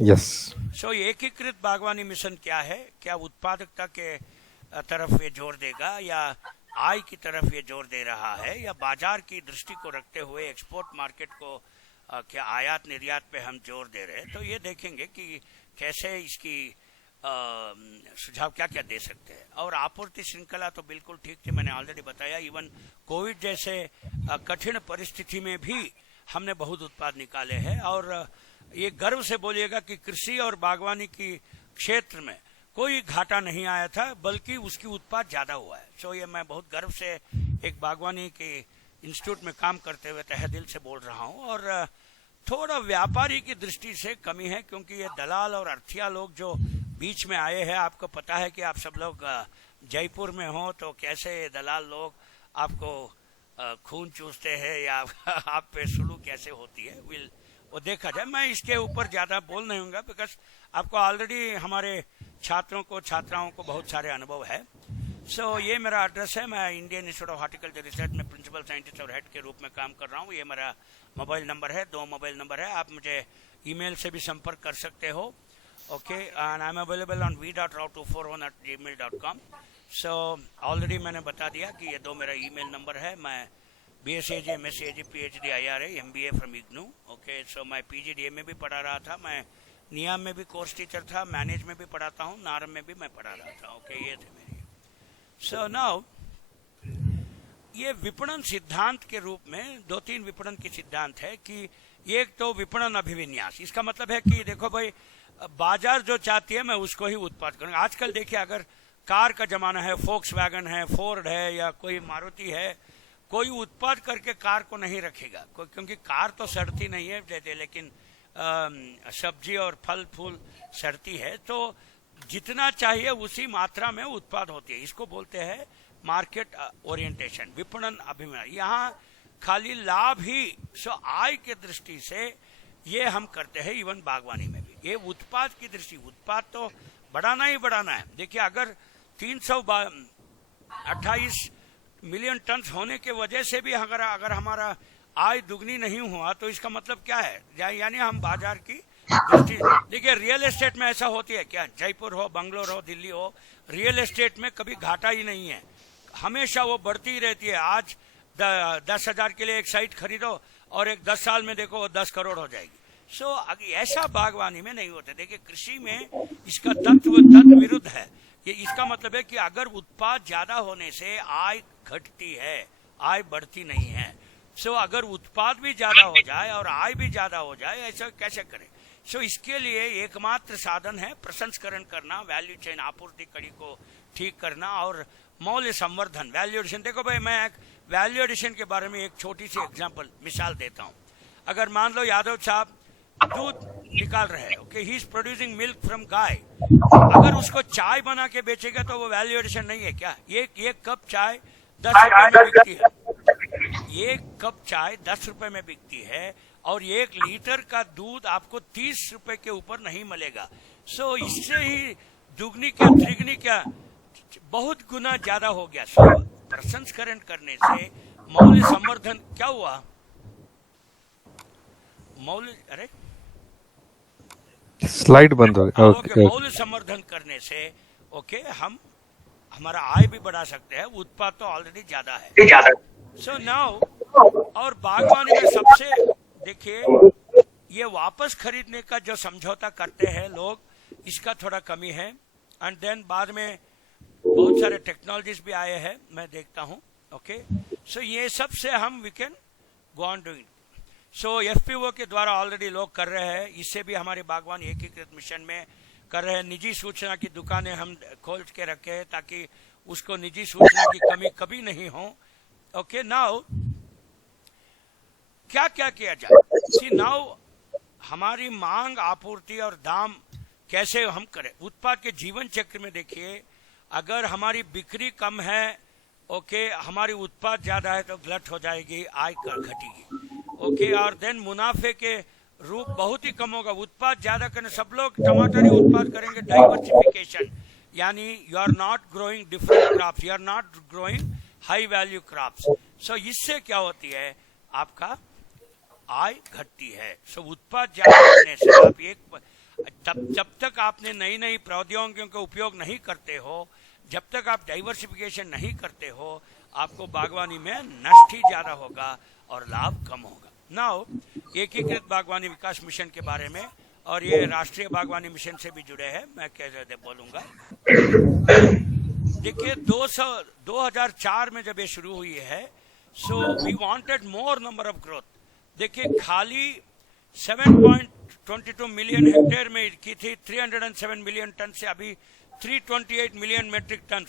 Yes. सो एकीकृत बागवानी mission क्या है? क्या उत्पादकता के तरफ ये जोर देगा या आय की तरफ ये जोर दे रहा है, या बाजार की दृष्टि को रखते हुए एक्सपोर्ट मार्केट को क्या आयात निर्यात पे हम जोर दे रहे हैं? तो ये देखेंगे कि कैसे इसकी सुझाव क्या क्या दे सकते हैं। और आपूर्ति श्रृंखला तो बिल्कुल ठीक थी, मैंने ऑलरेडी बताया। इवन कोविड जैसे कठिन परिस्थिति में भी हमने बहुत उत्पाद निकाले हैं। और ये गर्व से बोलिएगा कि कृषि और बागवानी की क्षेत्र में कोई घाटा नहीं आया था, बल्कि उसकी उत्पाद ज्यादा हुआ है। सो ये मैं बहुत गर्व से एक बागवानी के इंस्टीट्यूट में काम करते हुए तहे दिल से बोल रहा हूँ। और थोड़ा व्यापारी की दृष्टि से कमी है, क्योंकि ये दलाल और अर्थिया लोग जो बीच में आए हैं, आपको पता है कि आप सब लोग जयपुर में हो तो कैसे दलाल लोग आपको खून चूसते हैं या आप पे सुलूक कैसे होती है, वो देखा जाए। मैं इसके ऊपर ज्यादा बोल नहीं हूँगा, बिकॉज आपको ऑलरेडी हमारे छात्रों को छात्राओं को बहुत सारे अनुभव है। सो ये मेरा एड्रेस है। मैं Indian institute of horticulture research में प्रिंसिपल साइंटिस्ट और हेड के रूप में काम कर रहा हूँ। ये मेरा मोबाइल नंबर है, 2 मोबाइल नंबर है। आप मुझे ईमेल से भी संपर्क कर सकते हो। Okay, and I am available on v.rao241@gmail.com। So already मैंने बता दिया कि ये 2 मेरा ईमेल नंबर है। मैं BSc, MSc, PhD, IRA, MBA from IGNOU. Okay, so मैं PGDA में भी पढ़ा रहा था, मैं नियाम में भी कोर्स टीचर था, मैनेज में भी पढ़ाता हूँ, नारम में भी मैं पढ़ा रहा था। ओके, ये थे मेरी। सो नाउ ये विपणन सिद्धांत के रूप में 2-3 विपणन के सिद्धांत है कि एक तो विपणन अभिविन्यास। इसका मतलब है कि देखो भाई, बाजार जो चाहती है मैं उसको ही उत्पाद करूंगा। आजकल देखिए, अगर कार का जमाना है, फोक्सवैगन है, फोर्ड है या कोई मारुति है, कोई उत्पाद करके कार को नहीं रखेगा, क्योंकि कार तो सड़ती नहीं है, लेकिन सब्जी और फल फूल सड़ती है। तो जितना चाहिए उसी मात्रा में उत्पाद होती है। इसको बोलते हैं मार्केट ओरिएंटेशन, विपणन अभिमान। यहाँ खाली लाभ ही, सो आय के दृष्टि से ये हम करते हैं। इवन बागवानी में भी ये उत्पाद की दृष्टि, उत्पाद तो बढ़ाना ही बढ़ाना है। देखिए, अगर 328 मिलियन टन होने के वजह से भी अगर हमारा आय दुगनी नहीं हुआ तो इसका मतलब क्या है? यानी हम बाजार की दृष्टि। देखिए, रियल एस्टेट में ऐसा होती है क्या? जयपुर हो, बंगलोर हो, दिल्ली हो, रियल एस्टेट में कभी घाटा ही नहीं है, हमेशा वो बढ़ती ही रहती है। आज 10,000 के लिए एक साइट खरीदो और एक 10 साल में देखो 10 करोड़ हो जाएगी। सो ऐसा बागवानी में नहीं होता। देखिए, कृषि में इसका तत्व विरुद्ध है। ये इसका मतलब है कि अगर उत्पाद ज्यादा होने से आय घटती है, आय बढ़ती नहीं है। सो अगर उत्पाद भी ज्यादा हो जाए और आय भी ज्यादा हो जाए, ऐसा कैसे करें? सो इसके लिए एकमात्र साधन है प्रसंस्करण करना, वैल्यू चेन, आपूर्ति कड़ी को ठीक करना और मौल्य संवर्धन, वैल्यू एडिशन। देखो भाई, मैं एक वैल्यू एडिशन के बारे में एक छोटी सी एग्जांपल मिसाल देता हूँ। अगर मान लो यादव साहब दूध निकाल रहे हैं, okay, he is producing milk from गाय। अगर उसको चाय बना के बेचेगा तो वो वैल्यू एडिशन नहीं है क्या? एक कप चाय 10 रुपए में बिकती है, एक कप चाय 10 रुपए में बिकती है, और 1 लीटर का दूध आपको 30 रुपए के ऊपर नहीं मिलेगा। सो इससे ही दुगनी क्या त्रिगुनी क्या, बहुत गुना ज्यादा हो गया। सो प्रसंस्करण करने से मौल्य संवर्धन क्या हुआ? मौल्य, अरे स्लाइड बंद हो गया। ओके, मौल्य संवर्धन करने से हमारा आय भी बढ़ा सकते हैं, उत्पाद तो ऑलरेडी ज्यादा है। सो नाउ, और बागवानी में सबसे देखिए, ये वापस खरीदने का जो समझौता करते हैं लोग, इसका थोड़ा कमी है। एंड देन बाद में बहुत सारे टेक्नोलॉजीज भी आए हैं, मैं देखता हूँ। ओके, सो ये सब से हम we can go on doing. So FPO के द्वारा ऑलरेडी लोग कर रहे हैं, इससे भी हमारे बागवान एकीकृत मिशन में कर रहे हैं। निजी सूचना की दुकानें हम खोल के रखे हैं ताकि उसको निजी सूचना की कमी कभी नहीं हो। ओके, नाउ क्या क्या किया जाए? सी नाउ हमारी मांग, आपूर्ति और दाम कैसे हम करें? उत्पाद के जीवन चक्र में देखिए, अगर हमारी बिक्री कम है, ओके, हमारी उत्पाद ज्यादा है तो गलत हो जाएगी, आय घटेगी। ओके, और देन मुनाफे के रूप बहुत ही कम होगा। उत्पाद ज्यादा करने, सब लोग टमाटर ही उत्पाद करेंगे, डाइवर्सिफिकेशन, यानी you are not growing different crops, you are not growing high value crops. So इससे क्या होती है? आपका आय घटती है। सो उत्पाद ज्यादा करने से आप एक जब तक आपने नई नई प्रौद्योगिकियों का उपयोग नहीं करते हो, जब तक आप डाइवर्सिफिकेशन नहीं करते हो, आपको बागवानी में नष्ट ही ज्यादा होगा और लाभ कम होगा। नाउ एकीकृत बागवानी विकास मिशन के बारे में, और ये राष्ट्रीय बागवानी मिशन से भी जुड़े हैं, मैं कैसे बोलूंगा। देखिए 2004 में जब ये शुरू हुई है, so we wanted more number of growth. देखिए खाली 7.22 मिलियन हेक्टेयर में की थी, 307 मिलियन टन से अभी 328 मिलियन मेट्रिक टन।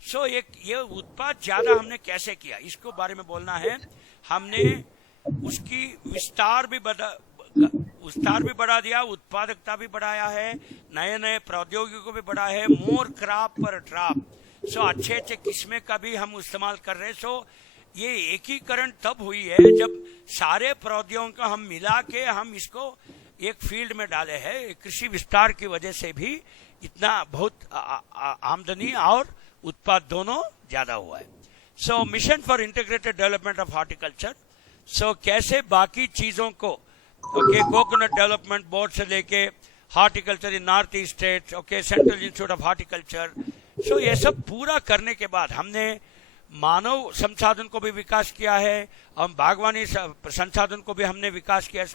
सो ये उत्पाद ज्यादा हमने कैसे किया, इसको बारे में बोलना है। हमने उसकी विस्तार भी बढ़ा दिया, उत्पादकता भी बढ़ाया है, नए नए प्रौद्योगिकी को भी बढ़ा है, मोर क्रॉप पर ड्रॉप। सो अच्छे अच्छे किस्में का भी हम इस्तेमाल कर रहे हैं। सो ये एकीकरण तब हुई है जब सारे प्रौद्योगिकी का हम मिला के हम इसको एक फील्ड में डाले हैं। कृषि विस्तार की वजह से भी इतना बहुत आमदनी और उत्पाद दोनों ज्यादा हुआ है। So mission for integrated development of horticulture, so कैसे बाकी चीजों को कोकोनट डेवलपमेंट बोर्ड से लेके horticulture in north east states, central institute of horticulture, so ये सब पूरा करने के बाद हमने मानव संसाधन को भी विकास किया है और बागवानी संसाधन को भी हमने विकास किया है।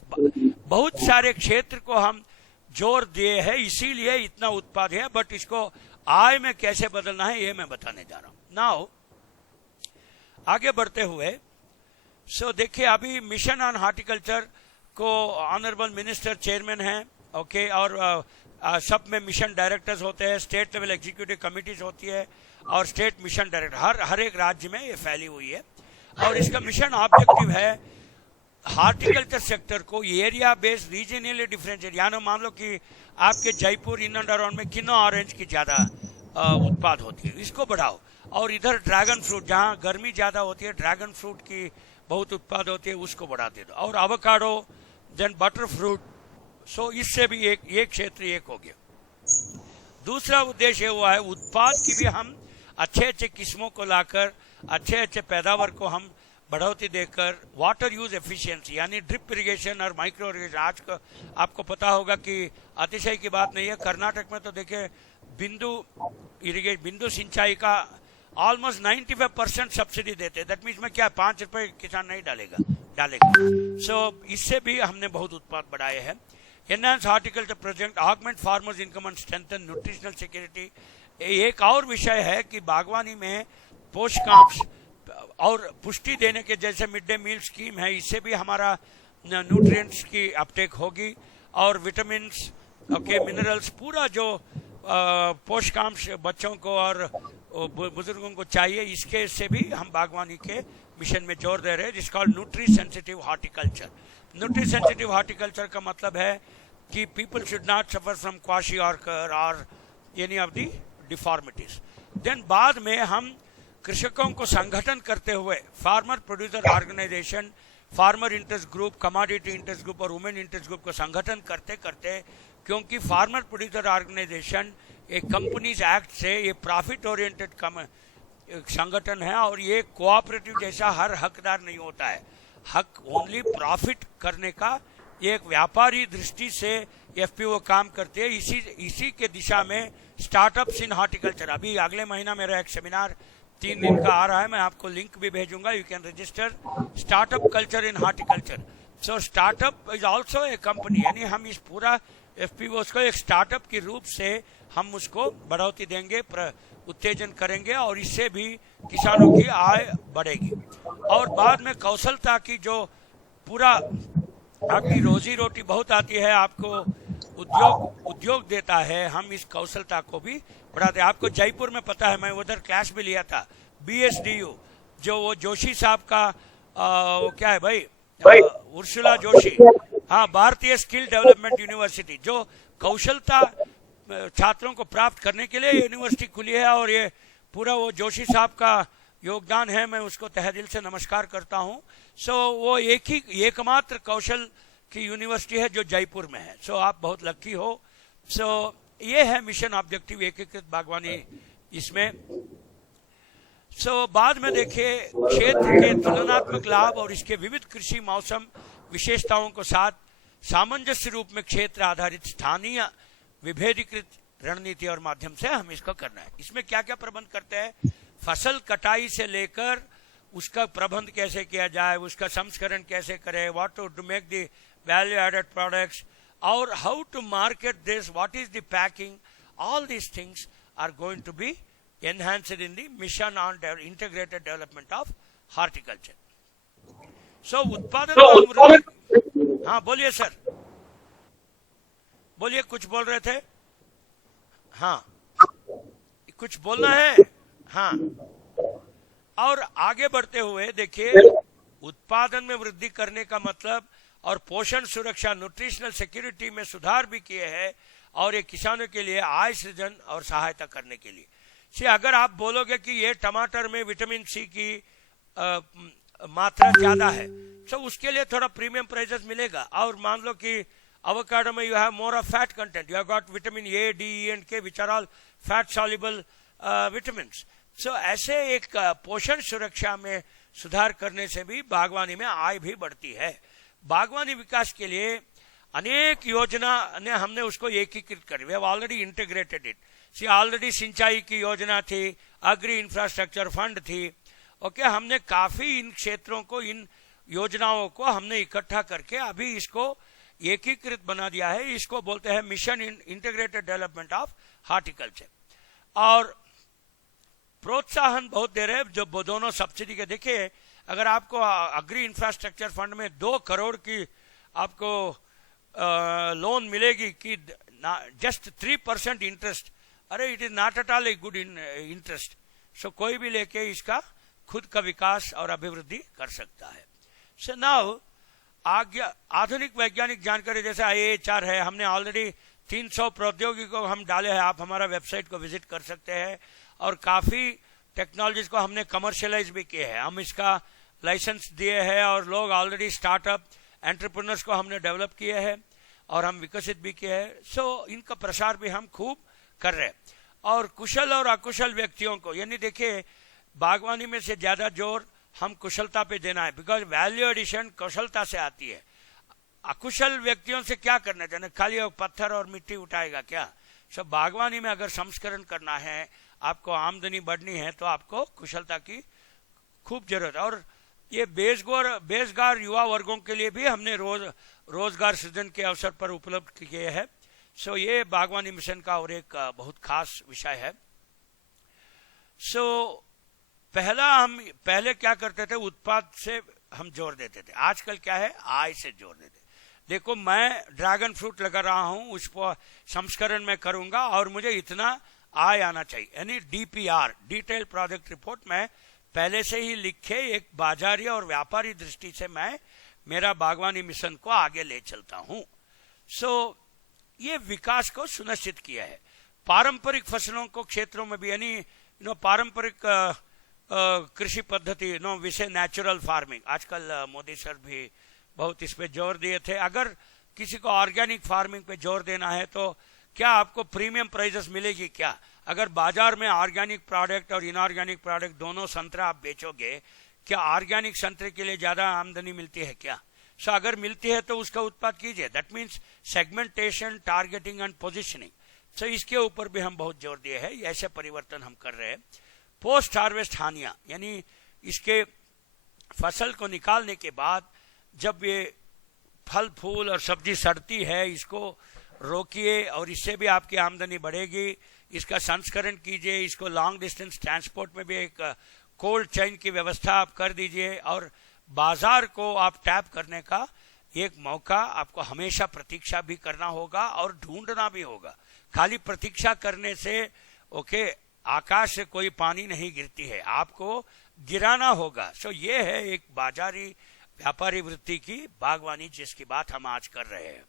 बहुत सारे क्षेत्र को हम जोर दिए हैं, इसीलिए इतना उत्पाद है। बट इसको आय में कैसे बदलना है ये मैं बताने जा रहा हूं। नाउ आगे बढ़ते हुए, सो देखिए अभी मिशन ऑन हॉर्टिकल्चर को ऑनरेबल मिनिस्टर चेयरमैन है, और सब में मिशन डायरेक्टर्स होते हैं, स्टेट लेवल एग्जीक्यूटिव कमिटीज होती है और स्टेट मिशन डायरेक्टर हर एक राज्य में ये फैली हुई है। और इसका मिशन ऑब्जेक्टिव है हॉर्टिकल्चर सेक्टर को एरिया बेस्ड रीजनली डिफरेंशिएट, यानी मान लो कि आपके जयपुर इन एंड अराउंड में किन्नौ ऑरेंज की ज्यादा उत्पाद होती है, इसको बढ़ाओ। और इधर ड्रैगन फ्रूट, जहाँ गर्मी ज्यादा होती है ड्रैगन फ्रूट की बहुत उत्पाद होती है, उसको बढ़ा दे दो। और एवोकाडो, देन बटर फ्रूट। सो इससे भी एक क्षेत्र एक हो गया। दूसरा उद्देश्य हुआ है उत्पाद की भी हम अच्छे अच्छे किस्मों को लाकर अच्छे अच्छे पैदावार को हम बढ़ोतरी देकर वाटर यूज एफिशिएंसी, यानी ड्रिप इरिगेशन और माइक्रो इरिगेशन। आज का आपको पता होगा कि अतिशय की बात नहीं है, कर्नाटक में तो देखिए बिंदु सिंचाई का ऑलमोस्ट 95% सब्सिडी देते हैं। दैट मीन्स में क्या 5 रुपए किसान नहीं डालेगा। सो इससे भी हमने बहुत उत्पाद बढ़ाए हैं। Enhance horticulture project augment farmers income and strengthen nutritional security. एक और विषय है कि बागवानी में पोषकांश और पुष्टि देने के, जैसे मिड डे मील स्कीम है, इससे भी हमारा न्यूट्रिएंट्स की अपटेक होगी और विटामिन, मिनरल्स, पूरा जो पोषकांश बच्चों को और बुजुर्गों को चाहिए, इसके से भी हम बागवानी के मिशन में जोर दे रहे हैं, जिसका nutri sensitive horticulture. Nutri sensitive horticulture का मतलब है कि people should not suffer from kwashiorkor और any of the deformities. Then बाद में हम कृषकों को संगठन करते हुए farmer producer organisation, farmer interest group, commodity interest group और वुमेन इंटरेस्ट ग्रुप को संगठन करते करते, क्योंकि फार्मर प्रोड्यूसर ऑर्गेनाइजेशन एक कंपनीज एक्ट से ये प्रॉफिट ओरिएंटेड संगठन है और ये कोऑपरेटिव जैसा हर हकदार नहीं होता है। हक ओनली प्रॉफिट करने का एक व्यापारी दृष्टि से एफपीओ काम करते हैं। इसी के दिशा में स्टार्टअप्स इन हॉर्टिकल्चर, अभी अगले महीना मेरा एक सेमिनार 3 दिन का आ रहा है, मैं आपको लिंक भी भेजूंगा, you can register. Startup culture in horticulture. So startup is also a company, यानी हम इस पूरा एफपीओ को एक स्टार्टअप के रूप से हम उसको बढ़ोतरी देंगे, उत्तेजन करेंगे और इससे भी किसानों की आय बढ़ेगी। और बाद में कौशलता की जो पूरा आपकी रोजी रोटी बहुत आती है, आपको उद्योग देता है, हम इस कौशलता को भी बढ़ाते हैं। आपको जयपुर में पता है, मैं उधर क्लास भी लिया था, BSDU, जो वो जोशी साहब का वो क्या है भाई, उर्सुला जोशी, हाँ, भारतीय स्किल डेवलपमेंट यूनिवर्सिटी, जो कौशलता छात्रों को प्राप्त करने के लिए यूनिवर्सिटी खुली है। और ये पूरा वो जोशी साहब का योगदान है, मैं उसको तहे दिल से नमस्कार करता हूँ। सो वो एकमात्र कौशल की यूनिवर्सिटी है जो जयपुर में है। सो आप बहुत लकी हो। सो ये है मिशन ऑब्जेक्टिव एकीकृत बागवानी इसमें। सो बाद में देखिए क्षेत्र के तुलनात्मक लाभ और इसके विविध कृषि मौसम विशेषताओं के साथ सामंजस्य रूप में क्षेत्र आधारित स्थानीय विभेदीकृत रणनीति और माध्यम से हम इसको करना है। इसमें क्या क्या प्रबंध करते हैं, फसल कटाई से लेकर उसका प्रबंध कैसे किया जाए, उसका संस्करण कैसे करें, what to make the value added products, और how to market this, what is the packing, all these things are going to be enhanced in the mission on integrated development of horticulture. So उत्पादन, हाँ बोलिए sir, बोलिए, कुछ बोल रहे थे, हाँ कुछ बोलना है, हाँ। और आगे बढ़ते हुए देखिए, उत्पादन में वृद्धि करने का मतलब और पोषण सुरक्षा, न्यूट्रिशनल सिक्योरिटी में सुधार भी किए हैं, और ये किसानों के लिए आय सृजन और सहायता करने के लिए। अगर आप बोलोगे कि ये टमाटर में विटामिन सी की मात्रा ज्यादा है, तो उसके लिए थोड़ा प्रीमियम प्राइसेस मिलेगा। और मान लो कि एवोकाडो में you have more of fat content, you have got vitamin A, D, E and K, which are all fat soluble vitamin. So ऐसे एक पोषण सुरक्षा में सुधार करने से भी बागवानी में आय भी बढ़ती है। बागवानी विकास के लिए अनेक योजना ने हमने उसको एकीकृत कर, we have already integrated it. Already सिंचाई की योजना थी, एग्री इंफ्रास्ट्रक्चर फंड थी, ओके। हमने काफी इन क्षेत्रों को, इन योजनाओं को हमने इकट्ठा करके अभी इसको एकीकृत बना दिया है। इसको बोलते हैं mission integrated development of horticulture. और प्रोत्साहन बहुत दे रहे हैं, जो दोनों सब्सिडी के। देखिए, अगर आपको एग्री इंफ्रास्ट्रक्चर फंड में 2 करोड़ की आपको लोन मिलेगी कि जस्ट 3% इंटरेस्ट, अरे it is not at all a good interest. So कोई भी लेके इसका खुद का विकास और अभिवृद्धि कर सकता है। सो नाउ आधुनिक वैज्ञानिक जानकारी जैसे IAHR है, हमने ऑलरेडी 300 प्रौद्योगिकों हम डाले हैं, आप हमारा वेबसाइट को विजिट कर सकते हैं। और काफी टेक्नोलॉजीज को हमने कमर्शियलाइज भी किए हैं, हम इसका लाइसेंस दिए हैं, और लोग ऑलरेडी स्टार्टअप एंटरप्रेन्योर्स को हमने डेवलप किए हैं और हम विकसित भी किए हैं। सो इनका प्रसार भी हम खूब कर रहे हैं। और कुशल और अकुशल व्यक्तियों को, यानी देखिए, बागवानी में से ज्यादा जोर हम कुशलता पे देना है, बिकॉज वैल्यू एडिशन कुशलता से आती है। अकुशल व्यक्तियों से क्या करना चाहिए, खाली पत्थर और मिट्टी उठाएगा क्या? सब बागवानी में अगर संस्करण करना है, आपको आमदनी बढ़नी है, तो आपको कुशलता की खूब जरूरत है। और ये बेरोजगार युवा वर्गों के लिए भी हमने रोजगार सृजन के अवसर पर उपलब्ध किए हैं। सो ये बागवानी मिशन का और एक बहुत खास विषय है। सो पहले क्या करते थे, उत्पाद से हम जोर देते थे, आजकल क्या है, आय से जोर देते। देखो, मैं ड्रैगन फ्रूट लगा रहा हूं, उसको संस्करण में करूंगा और मुझे इतना आय आना चाहिए, यानी DPR, डिटेल प्रोजेक्ट रिपोर्ट, में पहले से ही लिखे एक बाजारी और व्यापारी दृष्टि से मैं मेरा बागवानी मिशन को आगे ले चलता हूं। सो ये विकास को सुनिश्चित किया है। पारंपरिक फसलों को क्षेत्रों में भी, यानी पारंपरिक कृषि पद्धति, विषय नेचुरल फार्मिंग, आजकल मोदी सर भी बहुत इस पे जोर दिए थे। अगर किसी को ऑर्गेनिक फार्मिंग पे जोर देना है, तो क्या आपको प्रीमियम प्राइसेस मिलेगी क्या? अगर बाजार में ऑर्गेनिक प्रोडक्ट और इनऑर्गेनिक प्रोडक्ट दोनों संतरा आप बेचोगे, क्या ऑर्गेनिक संतरे के लिए ज्यादा आमदनी मिलती है क्या? सो अगर मिलती है तो उसका उत्पाद कीजिए। That means segmentation, targeting and positioning. So इसके ऊपर भी हम बहुत जोर दिए हैं, ऐसे परिवर्तन हम कर रहे हैं। पोस्ट हार्वेस्ट हानियां, यानी इसके फसल को निकालने के बाद जब ये फल फूल और सब्जी सड़ती है, इसको रोकिए और इससे भी आपकी आमदनी बढ़ेगी। इसका संस्करण कीजिए, इसको लॉन्ग डिस्टेंस ट्रांसपोर्ट में भी एक कोल्ड चेन की व्यवस्था आप कर दीजिए, और बाजार को आप टैप करने का एक मौका आपको हमेशा प्रतीक्षा भी करना होगा और ढूंढना भी होगा। खाली प्रतीक्षा करने से आकाश से कोई पानी नहीं गिरती है, आपको गिराना होगा। सो ये है एक बाजारी व्यापारी वृत्ति की बागवानी, जिसकी बात हम आज कर रहे हैं।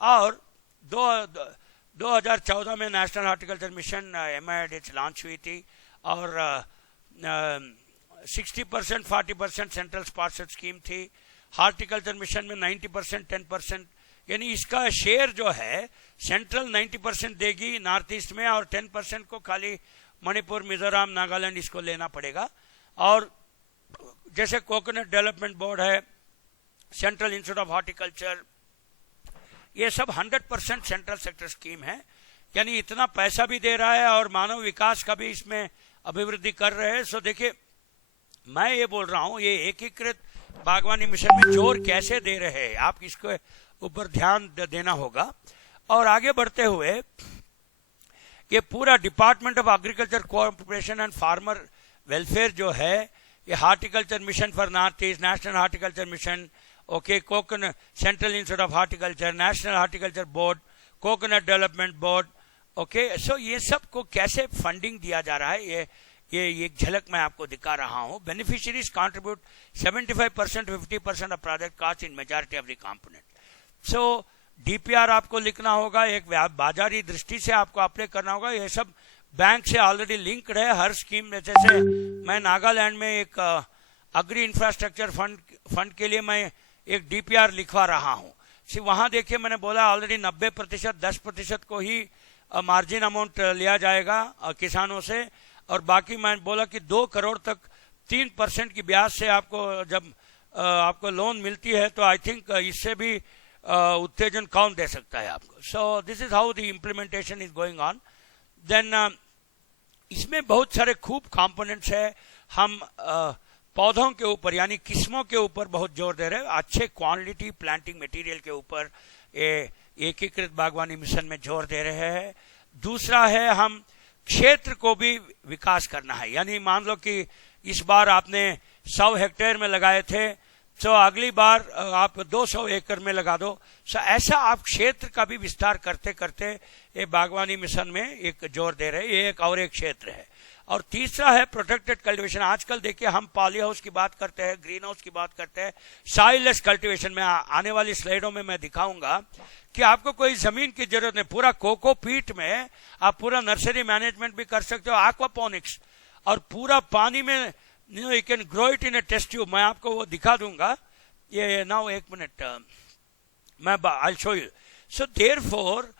और 2014 में national horticulture mission MIDH launch हुई थी, और 60% 40% सेंट्रल स्पॉन्सर्ड स्कीम थी। हॉर्टिकल्चर मिशन में 90% 10%, यानी इसका शेयर जो है सेंट्रल 90% देगी नॉर्थ ईस्ट में, और 10% को खाली मणिपुर, मिजोरम, नागालैंड इसको लेना पड़ेगा। और जैसे कोकोनट डेवलपमेंट बोर्ड है, सेंट्रल इंस्टीट्यूट ऑफ हॉर्टिकल्चर, ये सब 100% सेंट्रल सेक्टर स्कीम है, यानी इतना पैसा भी दे रहा है और मानव विकास का भी इसमें अभिवृद्धि कर रहे हैं। सो देखिए, मैं ये बोल रहा हूं, ये एकीकृत बागवानी मिशन में जोर कैसे दे रहे हैं, आप इसके ऊपर ध्यान देना होगा। और आगे बढ़ते हुए, ये पूरा department of agriculture cooperation and farmer welfare जो है, ये horticulture mission for north east, national horticulture mission, okay, coconut central institute of horticulture, national horticulture board, coconut development board, okay. So ये सब को कैसे फंडिंग दिया जा रहा है, ये एक झलक मैं आपको दिखा रहा हूं। Beneficiaries contribute 75%, 50% of project cost in majority of the component. So DPR आपको लिखना होगा, एक बाजारी दृष्टि से आपको अप्लाई करना होगा। ये सब बैंक से ऑलरेडी लिंक्ड है हर स्कीम में। जैसे मैं नागालैंड में एक अग्री इंफ्रास्ट्रक्चर फंड के लिए मैं एक डीपीआर लिखवा रहा हूं। वहां देखिए, मैंने बोला ऑलरेडी 90%, 10% को ही मार्जिन अमाउंट लिया जाएगा किसानों से, और बाकी मैं बोला कि 2 करोड़ तक 3% की ब्याज से आपको जब आपको लोन मिलती है, तो आई थिंक इससे भी उत्तेजन कौन दे सकता है आपको। So this is how the implementation is going on. Then इसमें बहुत सारे खूब कंपोनेंट्स है। हम पौधों के ऊपर यानी किस्मों के ऊपर बहुत जोर दे रहे हैं, अच्छे क्वालिटी प्लांटिंग मटेरियल के ऊपर एकीकृत बागवानी मिशन में जोर दे रहे हैं। दूसरा है, हम क्षेत्र को भी विकास करना है, यानी मान लो कि इस बार आपने 100 हेक्टेयर में लगाए थे, तो अगली बार आप 200 एकड़ में लगा दो। सो ऐसा आप क्षेत्र का भी विस्तार करते करते ये बागवानी मिशन में एक जोर दे रहे हैं। ये एक और एक क्षेत्र है। और तीसरा है प्रोटेक्टेड कल्टीवेशन। आजकल देखिए, हम पॉली हाउस की बात करते हैं, ग्रीन हाउस की बात करते हैं, सॉइललेस कल्टीवेशन में आने वाली स्लाइडों में मैं दिखाऊंगा कि आपको कोई जमीन की जरूरत नहीं। पूरा कोकोपीट में आप पूरा नर्सरी मैनेजमेंट भी कर सकते हो, एक्वापोनिक्स, और पूरा पानी में you can grow it in a test tube. मैं आपको वो दिखा दूंगा। ये नाउ एक मिनट, मैं I show you. So therefore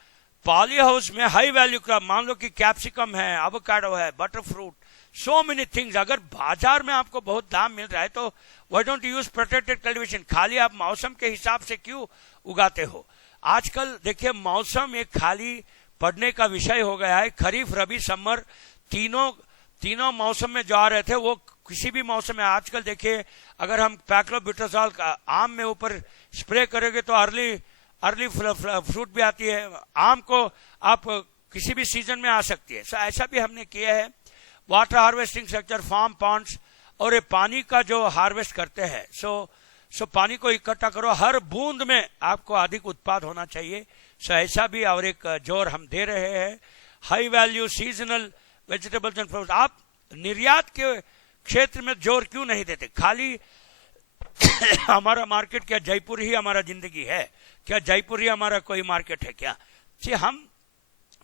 poly house में हाई वैल्यू क्रॉप, मान लो कि कैप्सिकम है, एवोकाडो है, butter fruit, so many things. अगर बाजार में आपको बहुत दाम मिल रहा है, तो why don't you use protected cultivation? खाली आप मौसम के हिसाब से क्यों उगाते हो? आजकल देखिए, मौसम एक खाली पढ़ने का विषय हो गया है। खरीफ, रबी, समर तीनों मौसम में जो आ रहे थे, वो किसी भी मौसम में। आजकल देखिए, अगर हम पैक्लोब्यूटाजॉल का आम में ऊपर स्प्रे करेंगे तो अर्ली फ्रूट भी आती है। आम को आप किसी भी सीजन में आ सकती है। सो ऐसा भी हमने किया है। Water harvesting structure, farm ponds, और ये पानी का जो हार्वेस्ट करते हैं, सो पानी को इकट्ठा करो, हर बूंद में आपको अधिक उत्पाद होना चाहिए। सो ऐसा भी और एक जोर हम दे रहे हैं। High value seasonal vegetables and fruits. आप निर्यात के क्षेत्र में जोर क्यों नहीं देते? खाली हमारा मार्केट क्या जयपुर ही हमारा जिंदगी है क्या? जयपुर ही हमारा कोई मार्केट है क्या? जी, हम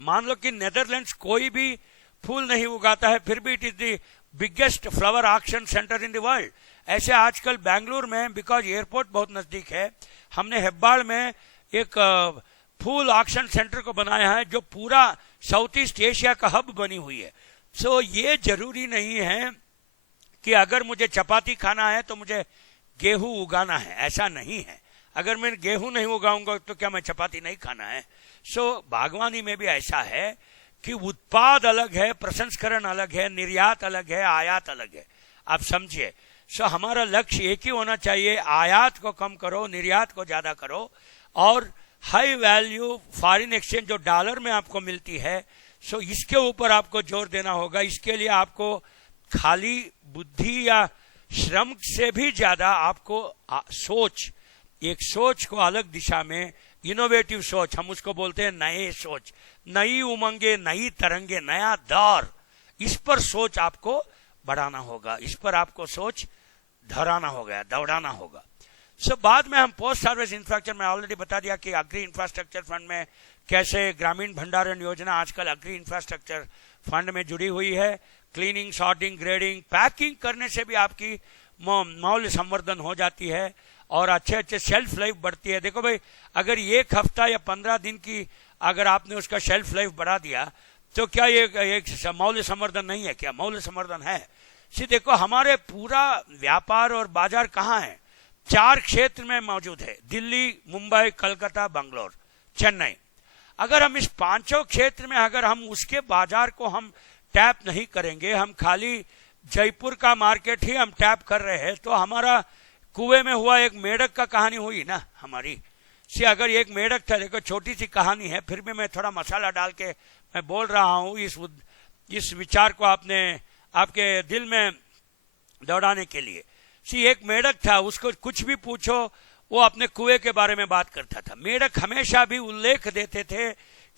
मान लो कि नेदरलैंड्स कोई भी फूल नहीं उगाता है, फिर भी it is the biggest flower auction centre in the world. ऐसे आजकल बेंगलुरु में, बिकॉज एयरपोर्ट बहुत नजदीक है, हमने हेब्बाड़ में एक फूल ऑक्शन सेंटर को बनाया है, जो पूरा साउथ ईस्ट एशिया का हब बनी हुई है। सो ये जरूरी नहीं है कि अगर मुझे चपाती खाना है तो मुझे गेहूं उगाना है, ऐसा नहीं है। अगर मैं गेहूं नहीं उगाऊंगा तो क्या मैं चपाती नहीं खाना है? सो बागवानी में भी ऐसा है कि उत्पाद अलग है, प्रसंस्करण अलग है, निर्यात अलग है, आयात अलग है। आप समझिए। सो हमारा लक्ष्य एक ही होना चाहिए, आयात को कम करो, निर्यात को ज्यादा करो, और हाई वैल्यू फॉरेन एक्सचेंज जो डॉलर में आपको मिलती है, सो इसके ऊपर आपको जोर देना होगा। इसके लिए आपको खाली बुद्धि या श्रम से भी ज्यादा आपको सोच को अलग दिशा में, इनोवेटिव सोच, हम उसको बोलते हैं नए सोच, नई उमंगे, नई तरंगे, नया दौर, इस पर सोच आपको बढ़ाना होगा, इस पर आपको सोच धराना होगा, दौड़ाना होगा। सो बाद में हम पोस्ट हार्वेस्ट इंफ्रास्ट्रक्चर में ऑलरेडी बता दिया कि अग्री इंफ्रास्ट्रक्चर फंड में कैसे ग्रामीण भंडारण योजना आजकल अग्री इंफ्रास्ट्रक्चर फंड में जुड़ी हुई है। क्लीनिंग, सॉर्टिंग, ग्रेडिंग, पैकिंग करने से भी आपकी मौल्य संवर्धन हो जाती है और अच्छे शेल्फ लाइफ बढ़ती है। देखो भाई, अगर 1 हफ्ता या 15 दिन की अगर आपने उसका शेल्फ लाइफ बढ़ा दिया, तो क्या ये एक मौल्य संवर्धन नहीं है? क्या मौल्य संवर्धन है? देखो, हमारे पूरा व्यापार और बाजार कहाँ है? 4 क्षेत्र में मौजूद है, दिल्ली, मुंबई, कलकत्ता, बंगलोर। चेन्नई। अगर हम इस पांचों क्षेत्र में अगर हम उसके बाजार को हम टैप नहीं करेंगे, हम खाली जयपुर का मार्केट ही हम टैप कर रहे हैं, तो हमारा कुएं में हुआ एक मेढक का कहानी हुई ना हमारी से। अगर एक मेढक था, देखो छोटी सी कहानी है, फिर भी मैं थोड़ा मसाला डाल के मैं बोल रहा हूं इस विचार को आपके दिल में दौड़ाने के लिए। सी एक मेढक था, उसको कुछ भी पूछो वो अपने कुएं के बारे में बात करता था। मेढक हमेशा भी उल्लेख देते थे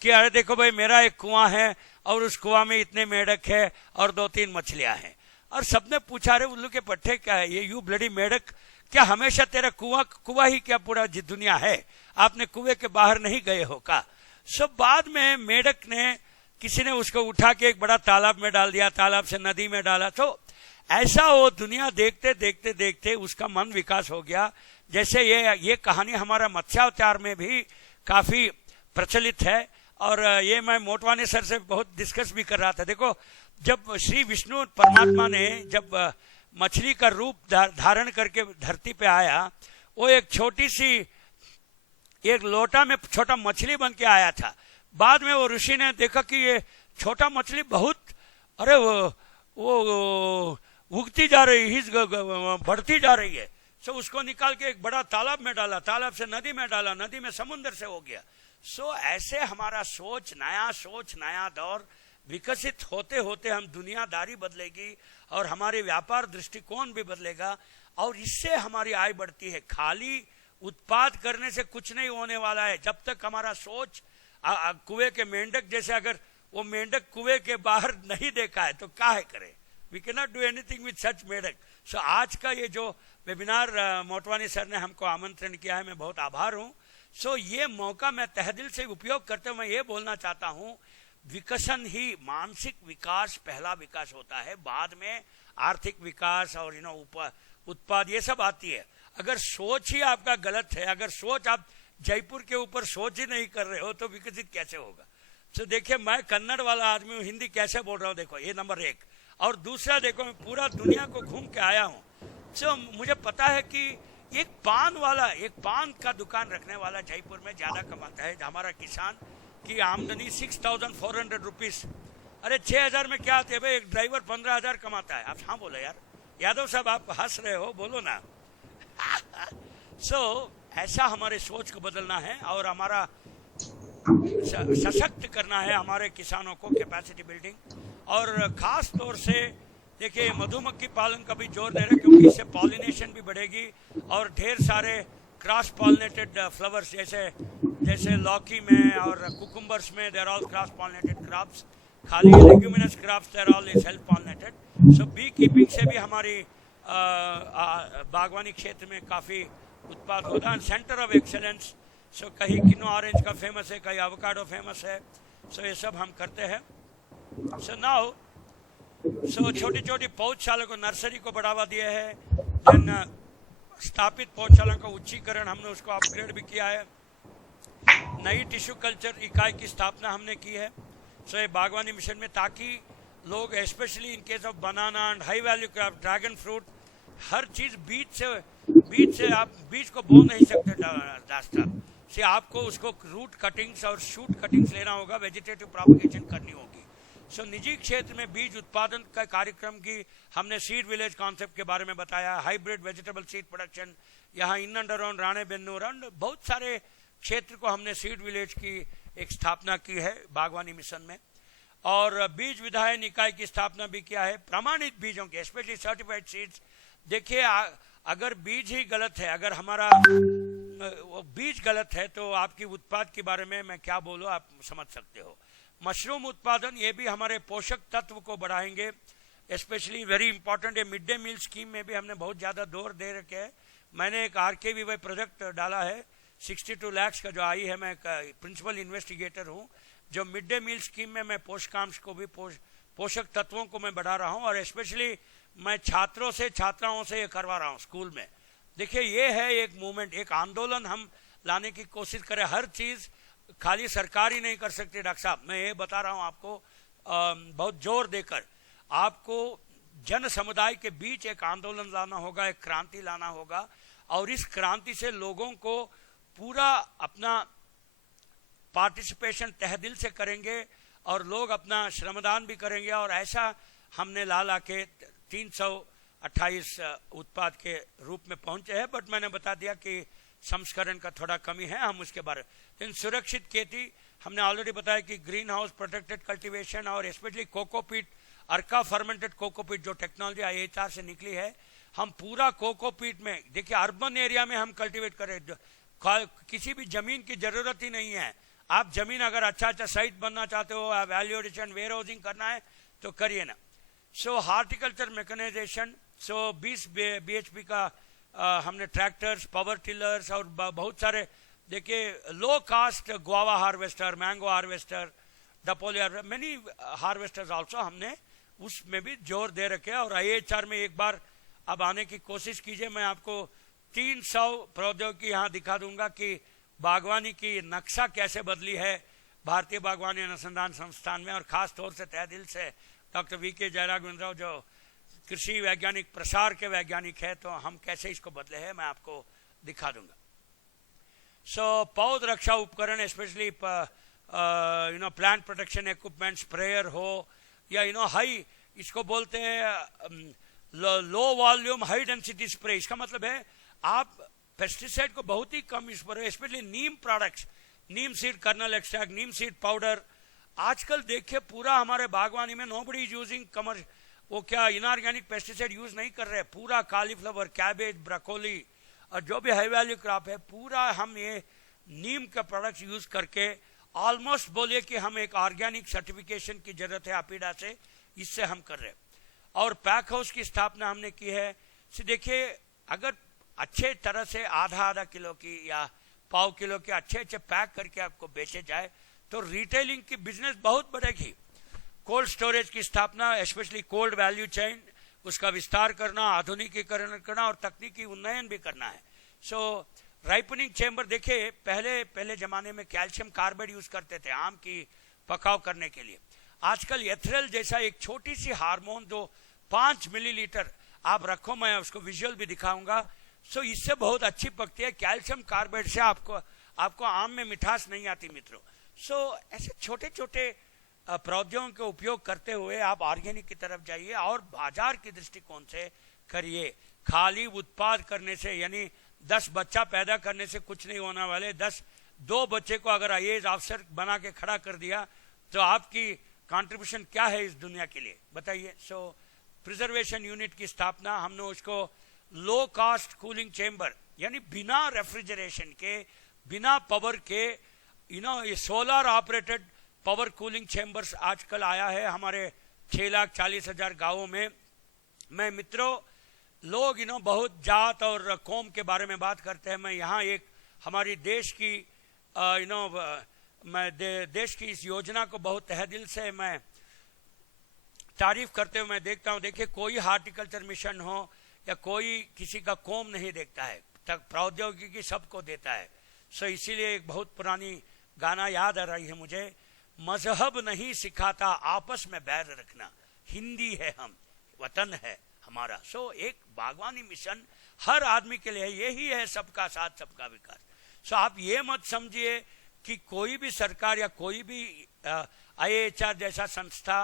कि अरे देखो भाई मेरा एक कुआं है और उस कुआं में इतने मेढक है और 2-3 मछलियां हैं। और सबने पूछा अरे उल्लू के पट्टे क्या है ये, यू ब्लडी मेढक, क्या हमेशा तेरा कुआं ही क्या पूरा दुनिया है, आपने कुएं के बाहर नहीं गए हो का। सब बाद में मेढक ने किसी ने उसको उठा के एक बड़ा तालाब में डाल दिया, तालाब से नदी में डाला। तो ऐसा वो दुनिया देखते देखते देखते उसका मन विकास हो गया। जैसे ये कहानी हमारा मत्स्यावतार में भी काफी प्रचलित है और ये मैं मोटवानी सर से बहुत डिस्कस भी कर रहा था। देखो जब श्री विष्णु परमात्मा ने जब मछली का रूप धारण करके धरती पे आया, वो एक छोटी सी एक लोटा में छोटा मछली बन के आया था। बाद में वो ऋषि ने देखा कि ये छोटा मछली बहुत अरे वो उगती जा रही है, बढ़ती जा रही है। सो उसको निकाल के एक बड़ा तालाब में डाला, तालाब से नदी में डाला, नदी में समुद्र से हो गया। सो ऐसे हमारा सोच नया दौर विकसित होते होते हम दुनियादारी बदलेगी और हमारे व्यापार दृष्टिकोण भी बदलेगा और इससे हमारी आय बढ़ती है। खाली उत्पाद करने से कुछ नहीं होने वाला है जब तक हमारा सोच कुएं के मेंढक जैसे, अगर वो मेंढक कुएं के बाहर नहीं देखा है तो क्या है करे, we can not do anything with such मेंढक। सो आज का ये जो वेबिनार मोटवानी सर ने हमको आमंत्रण किया है, मैं बहुत आभार हूं। सो ये मौका मैं तहदिल से उपयोग करते हुए मैं ये बोलना चाहता हूं, विकसन ही मानसिक विकास पहला विकास होता है, बाद में आर्थिक विकास और उत्पाद ये सब आती है। अगर सोच ही आपका गलत है, अगर सोच आप जयपुर के ऊपर सोच ही नहीं कर रहे हो तो विकसित कैसे होगा। तो देखिए मैं कन्नड़ वाला आदमी हूँ, हिंदी कैसे बोल रहा हूँ, देखो ये नंबर 1। और दूसरा देखो मैं पूरा दुनिया को घूम के आया हूँ। तो मुझे पता है कि एक पान का दुकान रखने वाला जयपुर में ज्यादा कमाता है। हमारा किसान की आमदनी 6,400 रुपीज, अरे 6,000 में क्या आते भाई, एक ड्राइवर 15,000 कमाता है। आप हाँ बोलो यार, यादव साहब आप हंस रहे हो, बोलो ना। ऐसा हमारे सोच को बदलना है और हमारा सशक्त करना है हमारे किसानों को, कैपेसिटी बिल्डिंग। और खास तौर से देखिए मधुमक्खी पालन का भी जोर दे रहे हैं क्योंकि इससे पॉलिनेशन भी बढ़ेगी और ढेर सारे क्रॉस पॉलिनेटेड फ्लावर्स जैसे लौकी में और कुकुम्बर्स में there all cross pollinated crops, खाली leguminous crops there all is self pollinated. So bee keeping से भी हमारी बागवानी क्षेत्र में काफी उत्पाद होता है। सेंटर ऑफ एक्सेलेंस, सो कहीं किनो ऑरेंज का फेमस है, कहीं एवोकाडो फेमस है। सो ये सब हम करते हैं। सो नाउ छोटी छोटी पौधशाला को, नर्सरी को बढ़ावा दिया है। देन स्थापित पौधशाला का उच्चीकरण, हमने उसको अपग्रेड भी किया है। नई टिश्यू कल्चर इकाई की स्थापना हमने की है। सो ये बागवानी मिशन में, ताकि लोग specially in case of banana and high value crop, dragon fruit, हर चीज बीज से आप बीज को बो नहीं सकते दास्ता से, आपको उसको रूट कटिंग्स और शूट कटिंग्स लेना होगा, वेजिटेटिव प्रोपगेशन करनी होगी। सो निजी क्षेत्र में बीज उत्पादन का कार्यक्रम की हमने सीड विलेज कॉन्सेप्ट के बारे में बताया, हाइब्रिड वेजिटेबल सीड प्रोडक्शन, यहाँ in and around Rane Bennur and बहुत सारे क्षेत्र को हमने सीड विलेज की एक स्थापना की है बागवानी मिशन में। और बीज विधायन इकाई की स्थापना भी किया है। प्रमाणित बीजों के, स्पेशली सर्टिफाइड सीड्स। देखिए अगर बीज ही गलत है, अगर हमारा वो बीज गलत है तो आपकी उत्पाद के बारे में मैं क्या बोलूं, आप समझ सकते हो। मशरूम उत्पादन, ये भी हमारे पोषक तत्व को बढ़ाएंगे, स्पेशली वेरी इंपॉर्टेंट है। मिड डे मील स्कीम में भी हमने बहुत ज्यादा जोर दे रखे है। मैंने एक RKVY प्रोजेक्ट डाला है 62 लाख का जो आई है, मैं प्रिंसिपल इन्वेस्टिगेटर हूँ। जो मिड डे मील स्कीम में मैं पोषकांश को भी पोषक तत्वों को मैं बढ़ा रहा हूँ और स्पेशली मैं छात्राओं से ये करवा रहा हूँ स्कूल में। देखिए ये है एक मूवमेंट, एक आंदोलन हम लाने की कोशिश करें। हर चीज खाली सरकार ही नहीं कर सकती डॉक्टर साहब, मैं ये बता रहा हूँ आपको बहुत जोर देकर। आपको जन समुदाय के बीच एक आंदोलन लाना होगा, एक क्रांति लाना होगा और इस क्रांति से लोगों को पूरा अपना पार्टिसिपेशन तहे दिल से करेंगे और लोग अपना श्रमदान भी करेंगे, और ऐसा हमने ला के 328 उत्पाद के रूप में पहुंचे हैं। बट मैंने बता दिया कि संस्करण का थोड़ा कमी है, हम उसके बारे में। सुरक्षित खेती हमने ऑलरेडी बताया कि ग्रीन हाउस प्रोटेक्टेड कल्टीवेशन और स्पेशली कोकोपीट, अर्का फर्मेंटेड कोकोपीट जो टेक्नोलॉजी IHR से निकली है, हम पूरा कोकोपीट में देखिए अर्बन एरिया में हम कल्टीवेट करें, किसी भी जमीन की जरूरत ही नहीं है। आप जमीन अगर अच्छा साइट बनना चाहते हो, वैल्यू एडिशन वेयर हाउसिंग करना है तो करिए ना। सो हार्टिकल्चर मैकेनाइजेशन, सो 20 BHP का हमने ट्रैक्टर्स, पावर टिलर्स और बहुत सारे देखिए low cost guava harvester, mango harvester, डपोलिया, मेनी हार्वेस्टर्स आल्सो हमने उसमें भी जोर दे रखे। और IHR में एक बार अब आने की कोशिश कीजिए, मैं आपको 300 प्रौद्योगिकी यहाँ दिखा दूंगा कि बागवानी की नक्शा कैसे बदली है भारतीय बागवानी अनुसंधान संस्थान में। और खास तौर से तहे दिल से डॉक्टर VK जयराघवेंद्र राव जो कृषि वैज्ञानिक प्रसार के वैज्ञानिक है, तो हम कैसे इसको बदले हैं मैं आपको दिखा दूंगा। सो पौध रक्षा उपकरण, specially plant protection equipment, sprayer हो या हाई, इसको बोलते हैं low volume high density spray. इसका मतलब है आप पेस्टिसाइड को बहुत ही कम यूज करें, स्पेशली नीम प्रोडक्ट्स, नीम सीड कर्नल एक्सट्रैक्ट, नीम सीड पाउडर। आजकल देखिए पूरा हमारे बागवानी में नोबडी इज यूजिंग वो क्या इनऑर्गेनिक पेस्टिसाइड यूज नहीं कर रहे। पूरा कालीफ्लावर, कैबेज, ब्रोकोली और जो भी हाई वैल्यू क्रॉप है, पूरा हम ये नीम का प्रोडक्ट्स यूज करके ऑलमोस्ट बोलिए कि हम एक ऑर्गेनिक सर्टिफिकेशन की जरूरत है अपिडा से, इससे हम कर रहे हैं। और पैक हाउस की स्थापना हमने की है। देखिए अगर अच्छे तरह से आधा किलो की या पाव किलो के अच्छे पैक करके आपको बेचे जाए तो रिटेलिंग की बिजनेस बहुत बढ़ेगी। कोल्ड स्टोरेज की स्थापना, स्पेशली कोल्ड वैल्यू चेन, उसका विस्तार करना, आधुनिकीकरण करना और तकनीकी उन्नयन भी करना है। सो राइपनिंग चेम्बर, देखिए पहले जमाने में कैल्शियम कार्बाइड यूज करते थे आम की पकाव करने के लिए। आजकल एथेरल जैसा एक छोटी सी हार्मोन जो 5 मिलीलीटर आप रखो, मैं उसको विजुअल भी दिखाऊंगा। सो इससे बहुत अच्छी पकती है। कैल्शियम कार्बाइड से आपको आम में मिठास नहीं आती मित्रों। सो ऐसे छोटे छोटे प्रौद्योगिकियों का उपयोग करते हुए आप ऑर्गेनिक की तरफ जाइए और बाजार की दृष्टिकोण से करिए। खाली उत्पाद करने से, यानी 10 बच्चा पैदा करने से कुछ नहीं होने वाले। 2 बच्चे को अगर IAS अफसर बना के खड़ा कर दिया तो आपकी कंट्रीब्यूशन क्या है इस दुनिया के लिए, बताइए। सो प्रिजर्वेशन यूनिट की स्थापना, हमने उसको लो कॉस्ट कूलिंग चेम्बर, यानी बिना रेफ्रिजरेशन के, बिना पावर के, ये solar operated power cooling chambers आजकल आया है हमारे 6,40,000 गांवों में। मैं मित्रों, लोग बहुत जात और कौम के बारे में बात करते हैं। मैं यहाँ एक हमारी देश की मैं देश की इस योजना को बहुत तहे दिल से मैं तारीफ करते हुए मैं देखता हूँ। देखिए कोई हार्टिकल्चर मिशन हो या कोई किसी का कौम नहीं देखता है, तक प्रौद्योगिकी सबको देता है। सो इसीलिए एक बहुत पुरानी गाना याद आ रही है मुझे, मजहब नहीं सिखाता आपस में बैर रखना, हिंदी है हम, वतन है हमारा। सो एक बागवानी मिशन हर आदमी के लिए यही है, सबका साथ सबका विकास। सो आप ये मत समझिए कि कोई भी सरकार या कोई भी IHR जैसा संस्था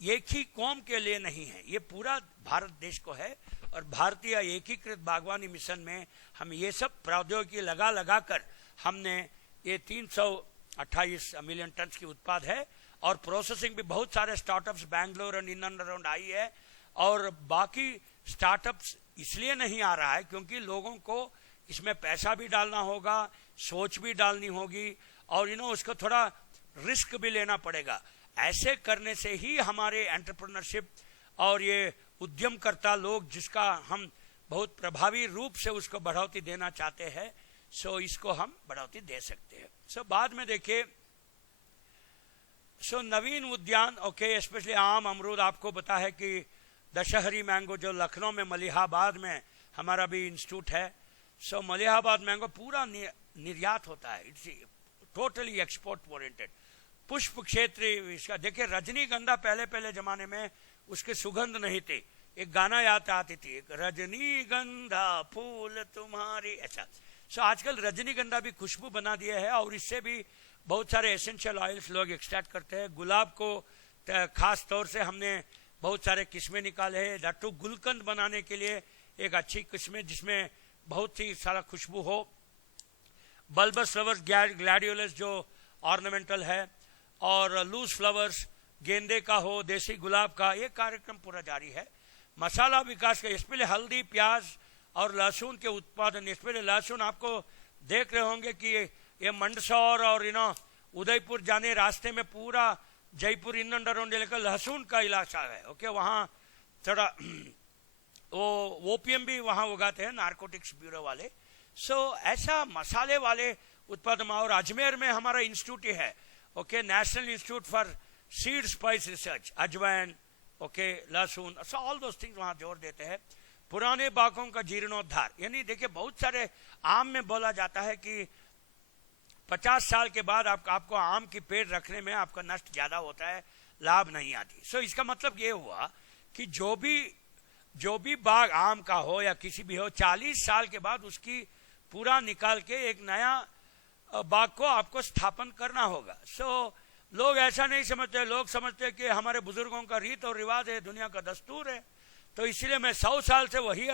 एक ही कौम के लिए नहीं है, ये पूरा भारत देश को है। और भारतीय एकीकृत बागवानी मिशन में हम ये सब प्रौद्योगिकी लगा कर हमने ये 328 मिलियन टन की उत्पाद है। और प्रोसेसिंग भी बहुत सारे स्टार्टअप्स बैंगलोर और इन एंड अराउंड आई है। और बाकी स्टार्टअप्स इसलिए नहीं आ रहा है क्योंकि लोगों को इसमें पैसा भी डालना होगा, सोच भी डालनी होगी और उसको थोड़ा रिस्क भी लेना पड़ेगा। ऐसे करने से ही हमारे एंटरप्रेन्योरशिप और ये उद्यमकर्ता लोग, जिसका हम बहुत प्रभावी रूप से उसको बढ़ोतरी देना चाहते हैं, सो इसको हम बढ़ोतरी दे सकते हैं। सो बाद में देखिए, सो नवीन उद्यान, ओके, स्पेशली आम, अमरूद, आपको पता है कि दशहरी मैंगो जो लखनऊ में मलिहाबाद में हमारा भी इंस्टीट्यूट है। सो मलिहाबाद मैंगो पूरा निर्यात होता है, इट्स टोटली एक्सपोर्ट ओरिएंटेड। पुष्प क्षेत्र इसका देखिए, रजनीगंधा पहले जमाने में उसके सुगंध नहीं थी, एक गाना याद आती थी, एक रजनीगंधा फूल तुम्हारी, ऐसा। सो आजकल रजनीगंधा भी खुशबू बना दिया है और इससे भी बहुत सारे एसेंशियल ऑयल्स लोग एक्सट्रैक्ट करते हैं। गुलाब को खास तौर से हमने बहुत सारे किस्में निकाले हैं, लट्टू गुलकंद बनाने के लिए एक अच्छी किस्में जिसमें बहुत ही सारा खुशबू हो। बल्बस फ्लावर्स ग्लैडियोलस जो ऑर्नामेंटल है, और लूज फ्लावर्स गेंदे का हो, देसी गुलाब का, ये कार्यक्रम पूरा जारी है। मसाला विकास का, इसमें हल्दी, प्याज और लहसुन के उत्पादन, इसमें लहसुन आपको देख रहे होंगे कि ये मंदसौर और उदयपुर जाने रास्ते में पूरा जयपुर इन अराउंड लेकर लहसुन का इलाका है। ओके, वहाँ थोड़ा वो ओपीएम भी वहाँ उगाते हैं, नारकोटिक्स ब्यूरो वाले। सो ऐसा मसाले वाले उत्पादन, और अजमेर में हमारा इंस्टीट्यूट ही है, okay, national institute for seed spice research, अजवाइन, ओके, लहसुन, सो ऑल दोस थिंग्स वहाँ जोर देते हैं। पुराने बागों का जीर्णोद्धार, यानी देखिए बहुत सारे आम में बोला जाता है कि 50 साल के बाद आपको आम की पेड़ रखने में आपका नष्ट ज्यादा होता है, लाभ नहीं आती। सो इसका मतलब ये हुआ कि जो भी बाग आम का हो या किसी भी हो, 40 साल के बाद उसकी पूरा निकाल के एक नया बाग को आपको स्थापन करना होगा। सो लोग ऐसा नहीं समझते, लोग समझते कि हमारे बुजुर्गों का रीत और रिवाज है, दुनिया का दस्तूर है, तो इसीलिए मैं 100 साल से वही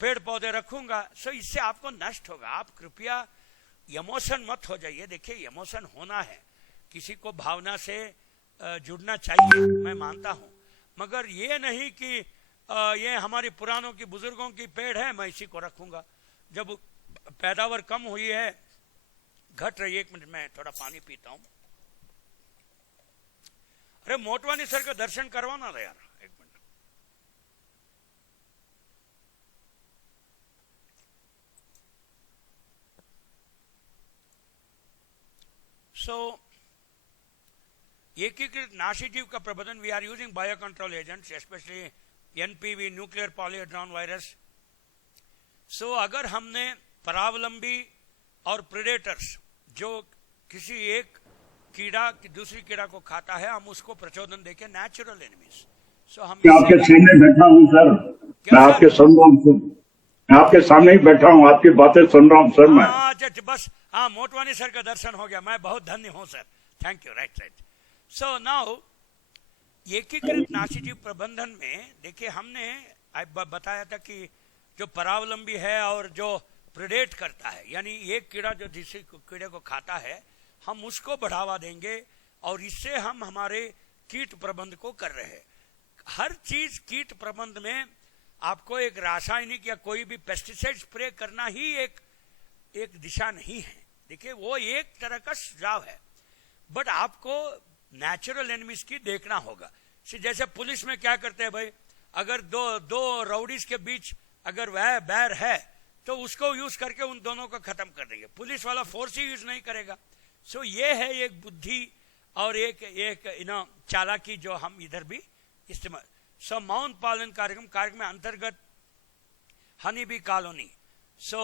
पेड़ पौधे रखूंगा। सो इससे आपको नष्ट होगा। आप कृपया इमोशन मत हो जाइए। देखिए, इमोशन होना है, किसी को भावना से जुड़ना चाहिए, मैं मानता हूं, मगर ये नहीं कि ये हमारी पुरानों की बुजुर्गों की पेड़ है, मैं इसी को रखूंगा। जब पैदावार कम हुई है, घट रही है, 1 मिनट में थोड़ा पानी पीता हूं। अरे मोटवानी सर का दर्शन करवाना था यार, 1 मिनट। सो एकीकृत नाशीजीव का प्रबंधन, we are using bio control agents, specially NPV, nuclear polyhedron virus. So अगर हमने परावलंबी और प्रेडेटर्स, जो किसी एक कीड़ा की दूसरी कीड़ा को खाता है, हम उसको प्रचोदन देके नेचुरल एनिमीज। सो हम आपके सामने बैठा हूं सर, मैं आपके सुन रहा हूं, मैं आपके सामने ही बैठा हूं, आपकी बातें सुन रहा हूं सर मैं। बस हाँ, मोटवानी सर का दर्शन हो गया, मैं बहुत धन्य हूं sir, thank you. Right. So now एकीकृत नाशीजीव प्रबंधन में देखिए, हमने बताया था कि जो परावलंबी है और जो प्रेडेट करता है, यानी एक कीड़ा जो दूसरे कीड़े को खाता है, हम उसको बढ़ावा देंगे, और इससे हम हमारे कीट प्रबंध को कर रहे हैं। हर चीज कीट प्रबंध में आपको एक रासायनिक या कोई भी पेस्टिसाइड स्प्रे करना ही एक दिशा नहीं है। देखिए, वो एक तरह का सुझाव है, बट आपको नेचुरल एनिमीज की देखना होगा। जैसे पुलिस में क्या करते हैं भाई, अगर दो राउडीज के बीच अगर वह बैर है तो उसको यूज करके उन दोनों को खत्म कर देंगे, पुलिस वाला फोर्स ही यूज नहीं करेगा। सो ये है एक बुद्धि और एक चालाकी जो हम इधर भी इस्तेमाल। सो मौन पालन कार्यक्रम में अंतर्गत हनी बी कॉलोनी। सो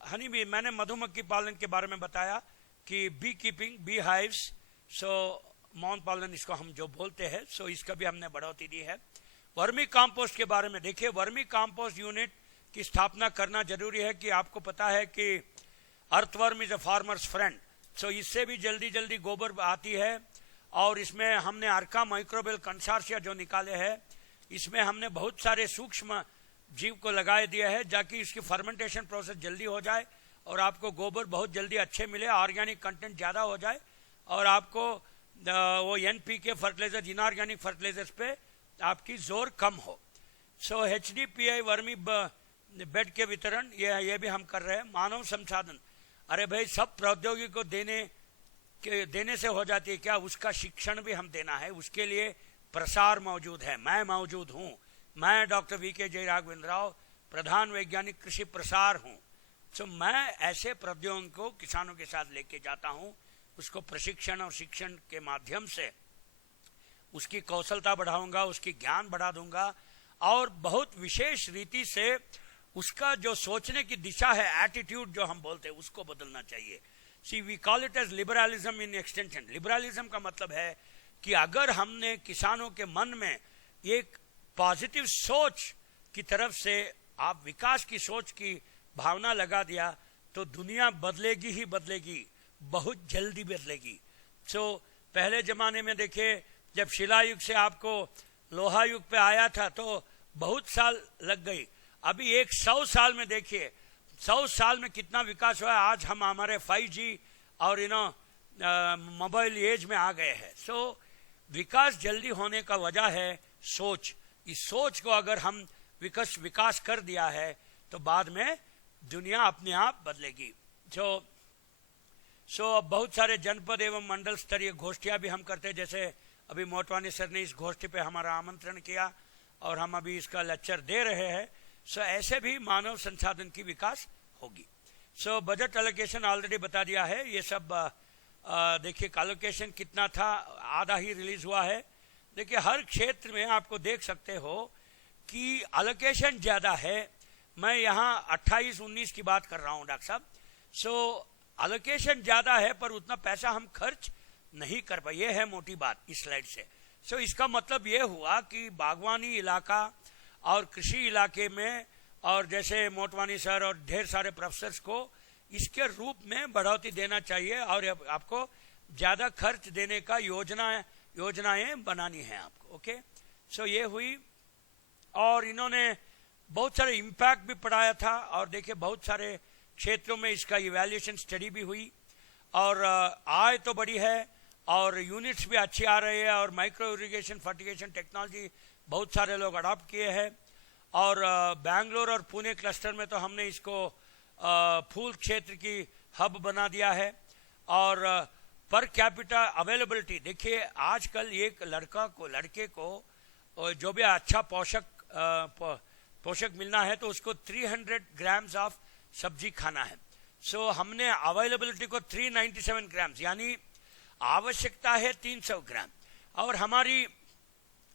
हनी बी, मैंने मधुमक्खी पालन के बारे में बताया कि बी कीपिंग, बी हाइव्स, सो मौन पालन इसको हम जो बोलते हैं, सो इसका भी हमने बढ़ोतरी दी है। वर्मी कंपोस्ट के बारे में देखिए, वर्मी कंपोस्ट यूनिट की स्थापना करना जरूरी है। कि आपको पता है कि earthworm is a farmer's friend, so इससे भी जल्दी गोबर आती है, और इसमें हमने अर्का माइक्रोबियल कंसोर्शिया जो निकाले हैं, इसमें हमने बहुत सारे सूक्ष्म जीव को लगाए दिया है, ताकि इसकी फर्मेंटेशन प्रोसेस जल्दी हो जाए और आपको गोबर बहुत जल्दी अच्छे मिले, ऑर्गेनिक कंटेंट ज्यादा हो जाए, और आपको वो एनपीके फर्टिलाइजर, इनऑर्गेनिक फर्टिलाइजर्स पे आपकी जोर कम हो। सो एचडीपीआई वर्मी बेड के वितरण ये भी हम कर रहे हैं। मानव संसाधन, अरे भाई सब प्रौद्योगिकी को देने से हो जाती है क्या, उसका शिक्षण भी हम देना है, उसके लिए प्रसार मौजूद है। मैं मौजूद हूं, मैं डॉक्टर वीके जयराघवेंद्र राव, प्रधान वैज्ञानिक कृषि प्रसार हूं। सो मैं ऐसे प्रौद्योगिकी को किसानों के साथ लेके जाता हूं, उसको प्रशिक्षण और शिक्षण के माध्यम से उसकी कौशलता बढ़ाऊंगा, उसकी ज्ञान बढ़ा दूंगा, और बहुत विशेष रीति से उसका जो सोचने की दिशा है, एटीट्यूड जो हम बोलते हैं, उसको बदलना चाहिए। See we call it as liberalism in extension. Liberalism का मतलब है कि अगर हमने किसानों के मन में एक पॉजिटिव सोच की तरफ से आप विकास की सोच की भावना लगा दिया, तो दुनिया बदलेगी ही बदलेगी। बहुत जल्दी बदलेगी। पहले जमाने में देखिए, जब शिला युग से आपको लोहा युग पे आया था तो बहुत साल लग गई। अभी 100 साल में देखिए, 100 साल में कितना विकास हुआ है। आज हम हमारे 5G और मोबाइल एज में आ गए हैं। विकास जल्दी होने का वजह है सोच। इस सोच को अगर हम विकास कर दिया है तो बाद में दुनिया अपने आप बदलेगी। अब बहुत सारे जनपद एवं मंडल स्तरीय गोष्ठियां भी हम करते हैं, जैसे अभी मोटवानी सर ने इस गोष्ठी पे हमारा आमंत्रण किया और हम अभी इसका लेक्चर दे रहे हैं। ऐसे भी मानव संसाधन की विकास होगी। बजट एलोकेशन ऑलरेडी बता दिया है। ये सब देखिए, एलोकेशन कितना था, आधा ही रिलीज हुआ है। देखिए, हर क्षेत्र में आपको देख सकते हो कि एलोकेशन ज्यादा है। मैं यहाँ 28-19 की बात कर रहा हूँ डॉक्टर साहब। एलोकेशन ज्यादा है पर उतना पैसा हम खर्च नहीं कर पाए, ये है मोटी बात इस स्लाइड से। इसका मतलब ये हुआ कि बागवानी इलाका और कृषि इलाके में, और जैसे मोटवानी सर और ढेर सारे प्रोफेसर्स को इसके रूप में बढ़ोतरी देना चाहिए और आपको ज्यादा खर्च देने का योजनाएं बनानी है आपको। ओके, ये हुई। और इन्होंने बहुत सारे इम्पैक्ट भी पढ़ाया था और देखिए बहुत सारे क्षेत्रों में इसका इवैल्यूएशन स्टडी भी हुई और आय तो बड़ी है और यूनिट्स भी अच्छी आ रही है और माइक्रो इरिगेशन फर्टिगेशन टेक्नोलॉजी बहुत सारे लोग अडॉप्ट किए हैं। और बैंगलोर और पुणे क्लस्टर में तो हमने इसको फूल क्षेत्र की हब बना दिया है। और पर कैपिटा अवेलेबिलिटी देखिए, आजकल एक लड़के को जो भी अच्छा पोषक मिलना है तो उसको 300 ग्राम्स ऑफ सब्जी खाना है। हमने अवेलेबिलिटी को 397 ग्राम्स, यानी आवश्यकता है 300 ग्राम और हमारी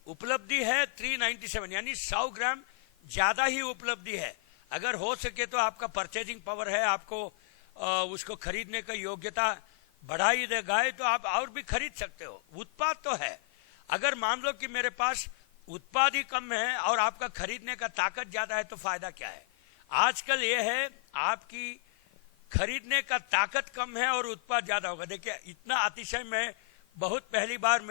उपलब्धि है 397, यानी 100 ग्राम ज्यादा ही उपलब्धि है। अगर हो सके तो आपका परचेजिंग पावर है, आपको उसको खरीदने का योग्यता बढ़ाई देगा तो आप और भी खरीद सकते हो। उत्पाद तो है। अगर मान लो कि मेरे पास उत्पाद ही कम है और आपका खरीदने का ताकत ज्यादा है तो फायदा क्या है। आजकल ये है, आपकी खरीदने का ताकत कम है और उत्पाद ज्यादा होगा। देखिए, इतना अतिशय मैं बहुत पहली बार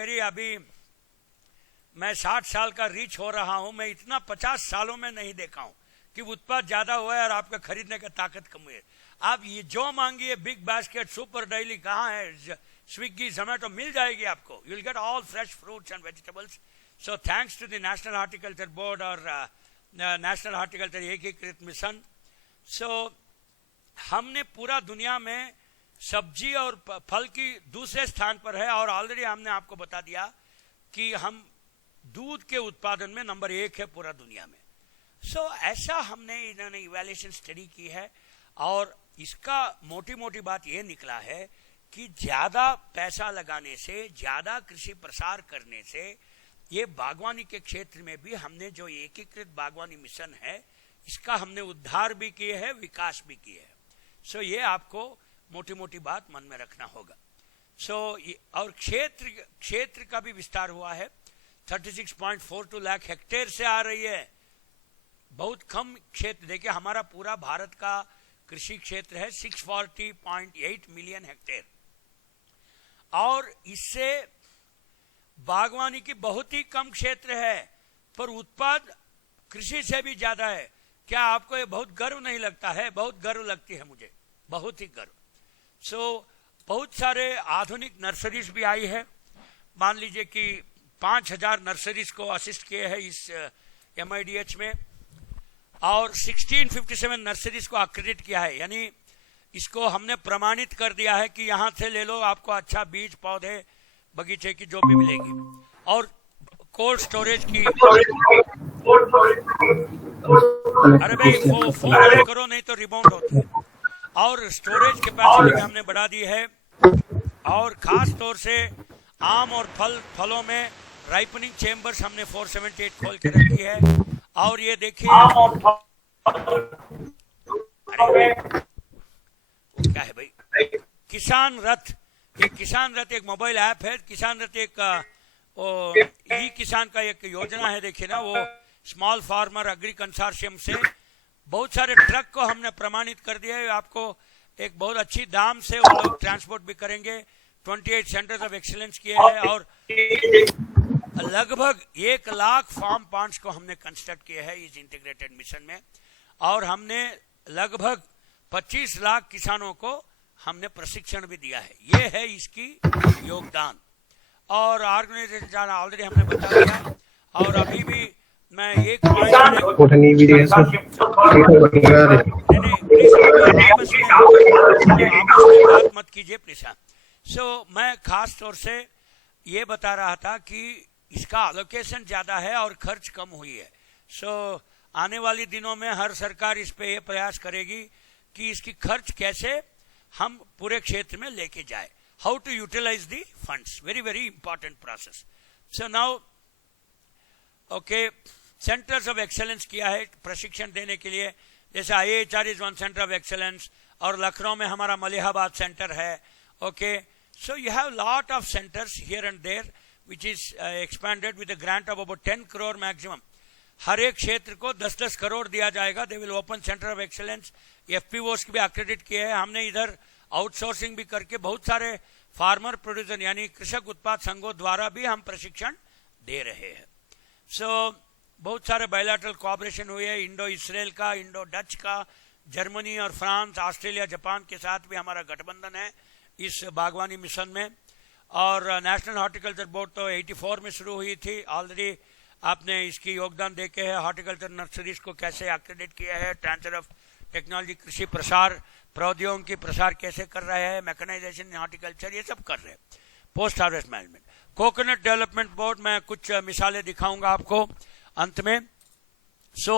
मैं 60 साल का रीच हो रहा हूं, मैं इतना 50 सालों में नहीं देखा हूं कि उत्पाद ज्यादा हुआ है और आपका खरीदने का ताकत कम हुई है। आप ये जो मांगिए, बिग बास्केट, सुपर डेली, कहाँ है, स्विगी, जोमेटो, मिल जाएगी आपको। You will get all fresh fruits and vegetables. So thanks to the national horticulture board और नेशनल हॉर्टिकल्चर एकीकृत मिशन। हमने पूरा दुनिया में सब्जी और फल की दूसरे स्थान पर है और ऑलरेडी हमने आपको बता दिया कि हम दूध के उत्पादन में नंबर 1 है पूरा दुनिया में। ऐसा इन्होंने इवैल्यूएशन स्टडी की है और इसका मोटी बात यह निकला है कि ज्यादा पैसा लगाने से, ज्यादा कृषि प्रसार करने से, ये बागवानी के क्षेत्र में भी हमने जो एकीकृत बागवानी मिशन है इसका हमने उद्धार भी किए है, विकास भी किए है। ये आपको मोटी बात मन में रखना होगा। और क्षेत्र का भी विस्तार हुआ है। 36.42 लाख हेक्टेयर से आ रही है, बहुत कम क्षेत्र। देखिए, हमारा पूरा भारत का कृषि क्षेत्र है 640.8 मिलियन हेक्टेयर और इससे बागवानी की बहुत ही कम क्षेत्र है पर उत्पाद कृषि से भी ज्यादा है। क्या आपको ये बहुत गर्व नहीं लगता है? बहुत गर्व लगती है मुझे, बहुत ही गर्व। बहुत सारे आधुनिक नर्सरीज भी आई है। मान लीजिए कि 5000 नर्सरीज को असिस्ट किए हैं इस MIDH में और 1657 नर्सरीज को अक्रेडिट किया है, यानी इसको हमने प्रमाणित कर दिया है कि यहां से ले लो, आपको अच्छा बीज, पौधे, बगीचे की जो भी मिलेगी। और कोल्ड स्टोरेज की, अरे भाई फोन करो नहीं तो रिबाउंड होती है। और स्टोरेज कैपेसिटी हमने बढ़ा दी है और खास तौर से आम और फलों में राइपनिंग चेम्बर्स हमने 478 खोल के रखी है। और ये देखिए, क्या है भाई, किसान रथ। ये किसान रथ एक मोबाइल ऐप है। किसान रथ एक ई किसान का एक योजना है। देखिए ना, वो स्मॉल फार्मर एग्री कंसोर्शियम से बहुत सारे ट्रक को हमने प्रमाणित कर दिया है। आपको एक बहुत अच्छी दाम से वो लोग ट्रांसपोर्ट भी करेंगे। 28 सेंटर्स ऑफ एक्सीलेंस किए हैं और लगभग 1 लाख फार्म पॉन्ड्स को हमने कंस्ट्रक्ट किए हैं इस इंटीग्रेटेड मिशन में, और हमने लगभग 25 लाख किसानों को हमने प्रशिक्षण भी दिया है। ये है इसकी योगदान। और ऑर्गेनाइजेशन ऑलरेडी हमने बता दिया, और अभी भी मैं एक बात मत कीजिए प्लीज। सो मैं खास तौर से ये बता रहा था कि इसका एलोकेशन ज्यादा है और खर्च कम हुई है। सो आने वाले दिनों में हर सरकार इस पे ये प्रयास करेगी कि इसकी खर्च कैसे हम पूरे क्षेत्र में लेके जाए, how to utilise the funds, very very important process. So now okay, centres of excellence किया है प्रशिक्षण देने के लिए, जैसे IIHR is one centre of excellence, और लखनऊ में हमारा मलिहाबाद सेंटर है। Okay, so you have lot of centres here and there which is expanded with a grant of about 10 crore maximum. हर एक क्षेत्र को 10-10 करोड़ दिया जाएगा। They will open centre of excellence. FPOs की भी एक्रेडिट किए हैं हमने। इधर आउटसोर्सिंग भी करके बहुत सारे फार्मर प्रोड्यूसर यानी कृषक उत्पाद संघों द्वारा भी हम प्रशिक्षण दे रहे हैं। सो बहुत सारे बायलैटरल कोऑपरेशन हुए हैं, इंडो इसराइल का, इंडो डच का, जर्मनी और फ्रांस, ऑस्ट्रेलिया, जापान के साथ भी हमारा गठबंधन है इस बागवानी मिशन में। और नेशनल हॉर्टिकल्चर बोर्ड तो 84 में शुरू हुई थी। ऑलरेडी आपने इसकी योगदान देखे है, हॉर्टिकल्चर नर्सरीज को कैसे एक्रेडिट किया है, ट्रांसफर ऑफ टेक्नोलॉजी, कृषि प्रसार, प्रौद्योगिकी प्रसार कैसे कर रहे हैं, मैकेनाइजेशन हॉर्टिकल्चर, ये सब कर रहे हैं। Post harvest management, coconut development board, मैं कुछ मिसालें दिखाऊंगा आपको अंत में। सो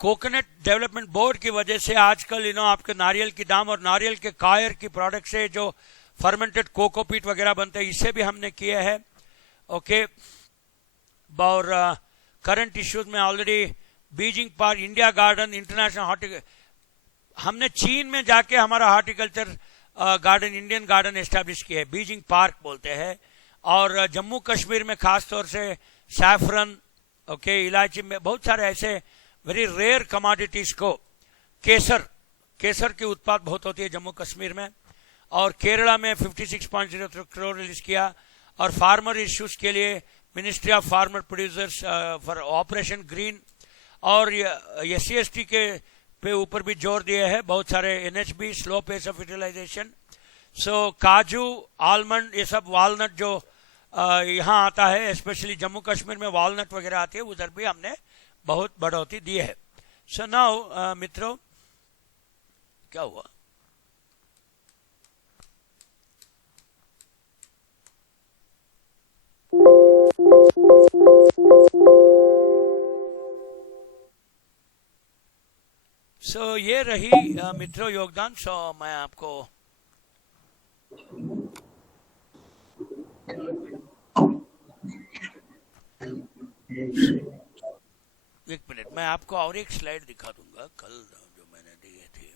कोकोनट डेवलपमेंट बोर्ड की वजह से आजकल आपके नारियल की दाम और नारियल के कायर की प्रोडक्ट से जो फर्मेंटेड कोकोपीट वगैरह बनते हैं, इससे भी हमने किए हैं। ओके, और करंट इश्यूज में already Beijing park, India garden, international horticulture, हमने चीन में जाके हमारा horticulture garden, Indian garden establish किया है, बीजिंग पार्क बोलते हैं। और जम्मू कश्मीर में खास तौर से सैफरन, ओके, इलायची में बहुत सारे ऐसे वेरी रेयर कमोडिटीज को, केसर की उत्पाद बहुत होती है जम्मू कश्मीर में। और केरला में 56.03 करोड़ रिलीज किया। और फार्मर इश्यूज के लिए ministry of farmer producers for operation green और SC/ST के पे ऊपर भी जोर दिए हैं। बहुत सारे NHB, slow pace of utilization. So काजू, आलमंड, ये सब, वालनट जो यहाँ आता है, स्पेशली जम्मू कश्मीर में वालनट वगैरह आती है, उधर भी हमने बहुत बढ़ोतरी दी है। सो नाउ मित्रों, क्या हुआ? सो ये रही मित्रों योगदान। सो मैं आपको एक मिनट, मैं आपको और एक स्लाइड दिखा दूंगा कल जो मैंने दिए थे।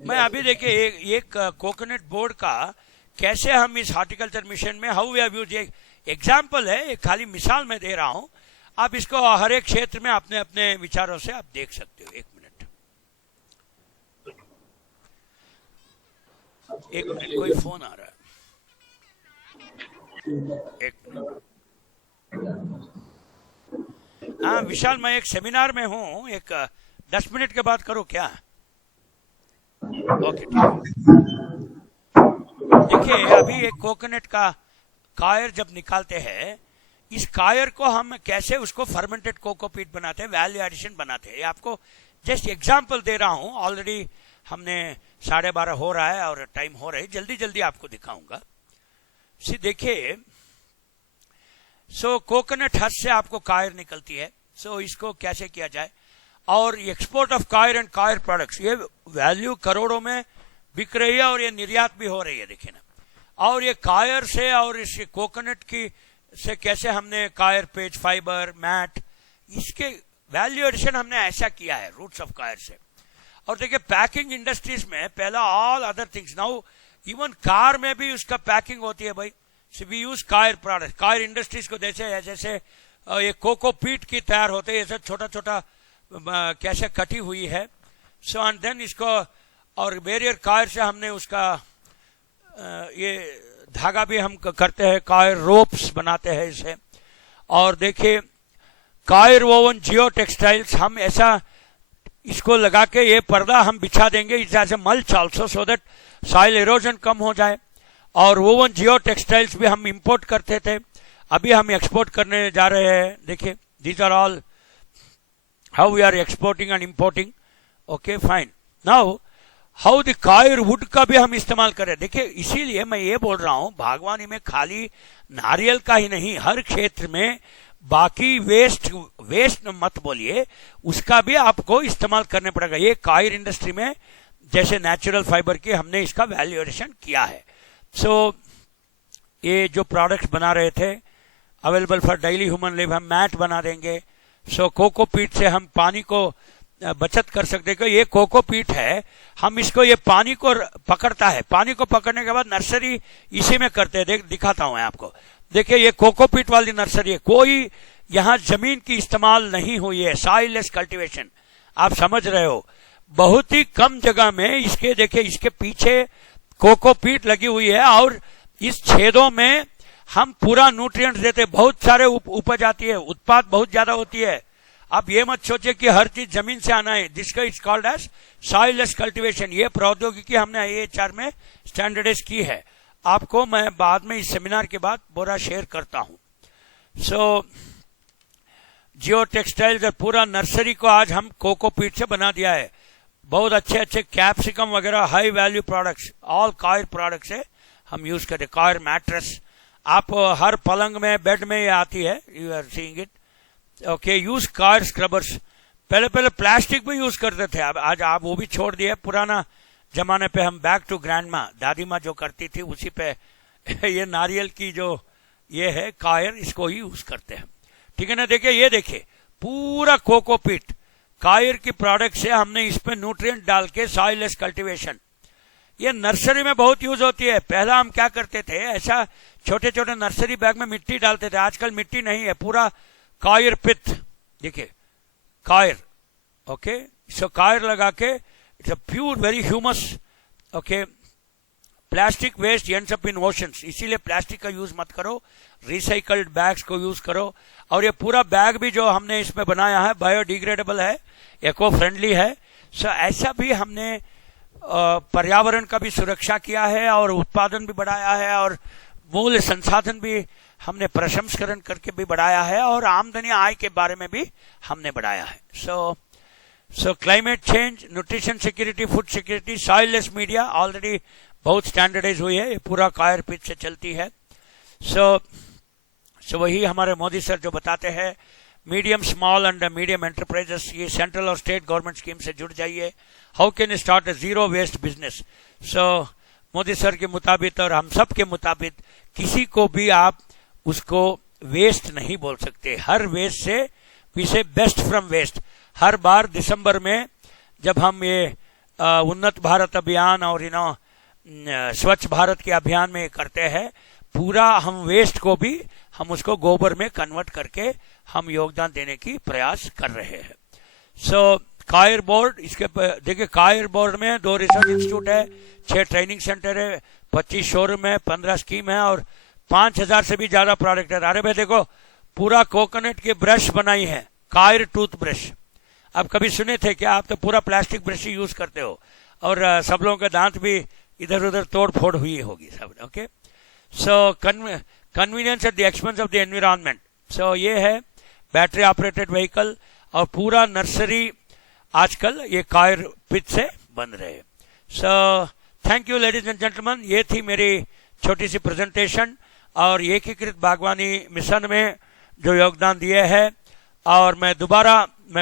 मैं अभी देखिए एक कोकोनट बोर्ड का कैसे हम इस हॉर्टिकल्चर मिशन में हाउ वी हैव यूज्ड, एक एग्जांपल है, एक खाली मिसाल मैं दे रहा हूं। आप इसको हर एक क्षेत्र में अपने अपने विचारों से आप देख सकते हो। एक मिनट, कोई फोन आ रहा है, एक मिनट। हाँ विशाल, मैं एक सेमिनार में हूँ, एक 10 मिनट के बाद करो क्या? ओके, देखिए अभी एक कोकोनट का कायर जब निकालते हैं, इस कायर को हम कैसे उसको फर्मेंटेड कोकोपीट बनाते हैं, वैल्यू एडिशन बनाते हैं। आपको जस्ट एग्जांपल दे रहा हूं। ऑलरेडी हमने 12:30 हो रहा है और टाइम हो रहा है, जल्दी जल्दी आपको दिखाऊंगा। देखिए, सो कोकोनट हस से आपको कायर निकलती है। सो इसको कैसे किया जाए, और एक्सपोर्ट ऑफ कायर एंड कायर प्रोडक्ट्स, ये वैल्यू करोड़ों में बिक रही है और ये निर्यात भी हो रही है, देखिए ना। और ये कायर से और इस कोकोनट की से कैसे हमने कायर पेज, फाइबर, मैट, इसके वैल्यू एडिशन हमने ऐसा किया है रूट्स ऑफ कायर से। और देखिए पैकिंग इंडस्ट्रीज में पहला all other things, now even car में भी उसका पैकिंग होती है भाई. वी यूज कायर प्रोडक्ट. कायर इंडस्ट्रीज को जैसे ये कोको पीट की तैयार होते हैं, ऐसे छोटा छोटा कैसे कटी हुई है. सो एंड देन इसको और बैरियर कायर से हमने उसका ये धागा भी हम करते हैं, कायर रोप्स बनाते हैं इसे. और देखिए कायर वोवन जियो टेक्सटाइल्स, हम ऐसा इसको लगा के ये पर्दा हम बिछा देंगे it's as a mulch also, so that soil erosion कम हो जाए. और वोवन जियो टेक्सटाइल्स भी हम इंपोर्ट करते थे, अभी हम एक्सपोर्ट करने जा रहे हैं. देखिए these are all how we are exporting and importing. Okay fine. Now how the coir wood का भी हम इस्तेमाल करें. देखिए इसीलिए मैं ये बोल रहा हूं बागवानी में खाली नारियल का ही नहीं, हर क्षेत्र में बाकी वेस्ट मत बोलिए, उसका भी आपको इस्तेमाल करने पड़ेगा. ये कायर इंडस्ट्री में जैसे नेचुरल फाइबर की हमने इसका वैल्यूएशन किया है. सो ये जो प्रोडक्ट्स बना रहे थे available for daily human life, हम मैट बना देंगे. सो कोको पीट से हम पानी को बचत कर सकते हैं. ये कोको पीट है, हम इसको ये पानी को पकड़ता है, पानी को पकड़ने के बाद नर्सरी इसी में करते हैं. दिखाता हूं मैं आपको. देखिए ये कोको पीट वाली नर्सरी है, कोई यहां जमीन की इस्तेमाल नहीं हुई है, सॉइललेस कल्टीवेशन. आप समझ रहे हो, बहुत ही कम जगह में इसके देखिए इसके पीछे कोको पीट लगी हुई है और इस छेदों में हम पूरा न्यूट्रिएंट्स देते, बहुत सारे उपज आती है, उत्पाद बहुत ज्यादा होती है. आप ये मत सोचे कि हर चीज जमीन से आना है. जिसका it's called as soilless cultivation. ये प्रौद्योगिकी हमने AHR में स्टैंडर्डाइज की है. आपको मैं बाद में इस सेमिनार के बाद पूरा शेयर करता हूं. सो जियो टेक्सटाइल्स और पूरा नर्सरी को आज हम कोको पीट से बना दिया है. बहुत अच्छे अच्छे कैप्सिकम वगैरह हाई वैल्यू प्रोडक्ट्स ऑल कायर प्रोडक्ट्स है हम यूज करते. कायर मैट्रेस आप हर पलंग में बेड में ये आती है, you are seeing it. Okay use coir scrubbers. पहले प्लास्टिक भी यूज करते थे, अब आज आप वो भी छोड़ दिए. पुराना जमाने पे हम बैक टू ग्रैंड माँ, दादी माँ जो करती थी उसी पे ये नारियल की जो ये है कायर, इसको ही यूज करते हैं. ठीक है ना. देखिए ये देखिए पूरा कोको पीट कायर की प्रोडक्ट से हमने इस पे न्यूट्रिएंट डाल के सॉइललेस कल्टीवेशन. ये नर्सरी में बहुत यूज होती है. पहला हम क्या करते थे, ऐसा छोटे छोटे नर्सरी बैग में मिट्टी डालते थे. आजकल मिट्टी नहीं है, पूरा कायर पित. देखिए कायर. ओके सो कायर लगा के it's a pure very humus. Okay plastic waste ends up in oceans, इसीलिए प्लास्टिक का यूज मत करो, रिसाइकल्ड बैग्स को यूज करो. और ये पूरा बैग भी जो हमने इसमें बनाया है बायोडिग्रेडेबल है, इको फ्रेंडली है. सो ऐसा भी हमने पर्यावरण का भी सुरक्षा किया है और उत्पादन भी बढ़ाया है और मूल संसाधन भी हमने प्रशंसकरण करके भी बढ़ाया है और आमदनी आय के बारे में भी हमने बढ़ाया है. सो climate change, nutrition security, food security, soilless media already बहुत स्टैंडर्डाइज हुई है, ये पूरा कायर पिच से चलती है. सो वही हमारे मोदी सर जो बताते हैं medium small and medium enterprises, ये सेंट्रल और स्टेट गवर्नमेंट स्कीम से जुड़ जाइए. How can start a zero waste business. So Modi sir के मुताबिक और हम सब के मुताबिक किसी को भी आप उसको वेस्ट नहीं बोल सकते. हर वेस्ट से वी से बेस्ट फ्रॉम वेस्ट. हर बार दिसंबर में जब हम ये उन्नत भारत अभियान और स्वच्छ भारत के अभियान में करते हैं, पूरा हम वेस्ट को भी हम उसको गोबर में कन्वर्ट करके हम योगदान देने की प्रयास कर रहे हैं. सो कायर बोर्ड, इसके देखिए कायर बोर्ड में 2 रिसर्च इंस्टीट्यूट है, 6 ट्रेनिंग सेंटर है, 25 शोरूम है, 15 स्कीम है और 5000 से भी ज्यादा प्रोडक्ट है. अरे भाई देखो पूरा कोकोनट की ब्रश बनाई है, कायर टूथ ब्रश. आप कभी सुने थे क्या? आप तो पूरा प्लास्टिक ब्रश ही यूज करते हो और सब लोगों के दांत भी इधर उधर तोड़ फोड़ हुई होगी सब. Okay so convenience at the expense of the environment. So ये है बैटरी ऑपरेटेड व्हीकल और पूरा नर्सरी आजकल ये कायर पिच से बन रहे हैं. So thank you ladies and gentleman. ये थी मेरी छोटी सी प्रेजेंटेशन और एकीकृत बागवानी मिशन में जो योगदान दिए है. और मैं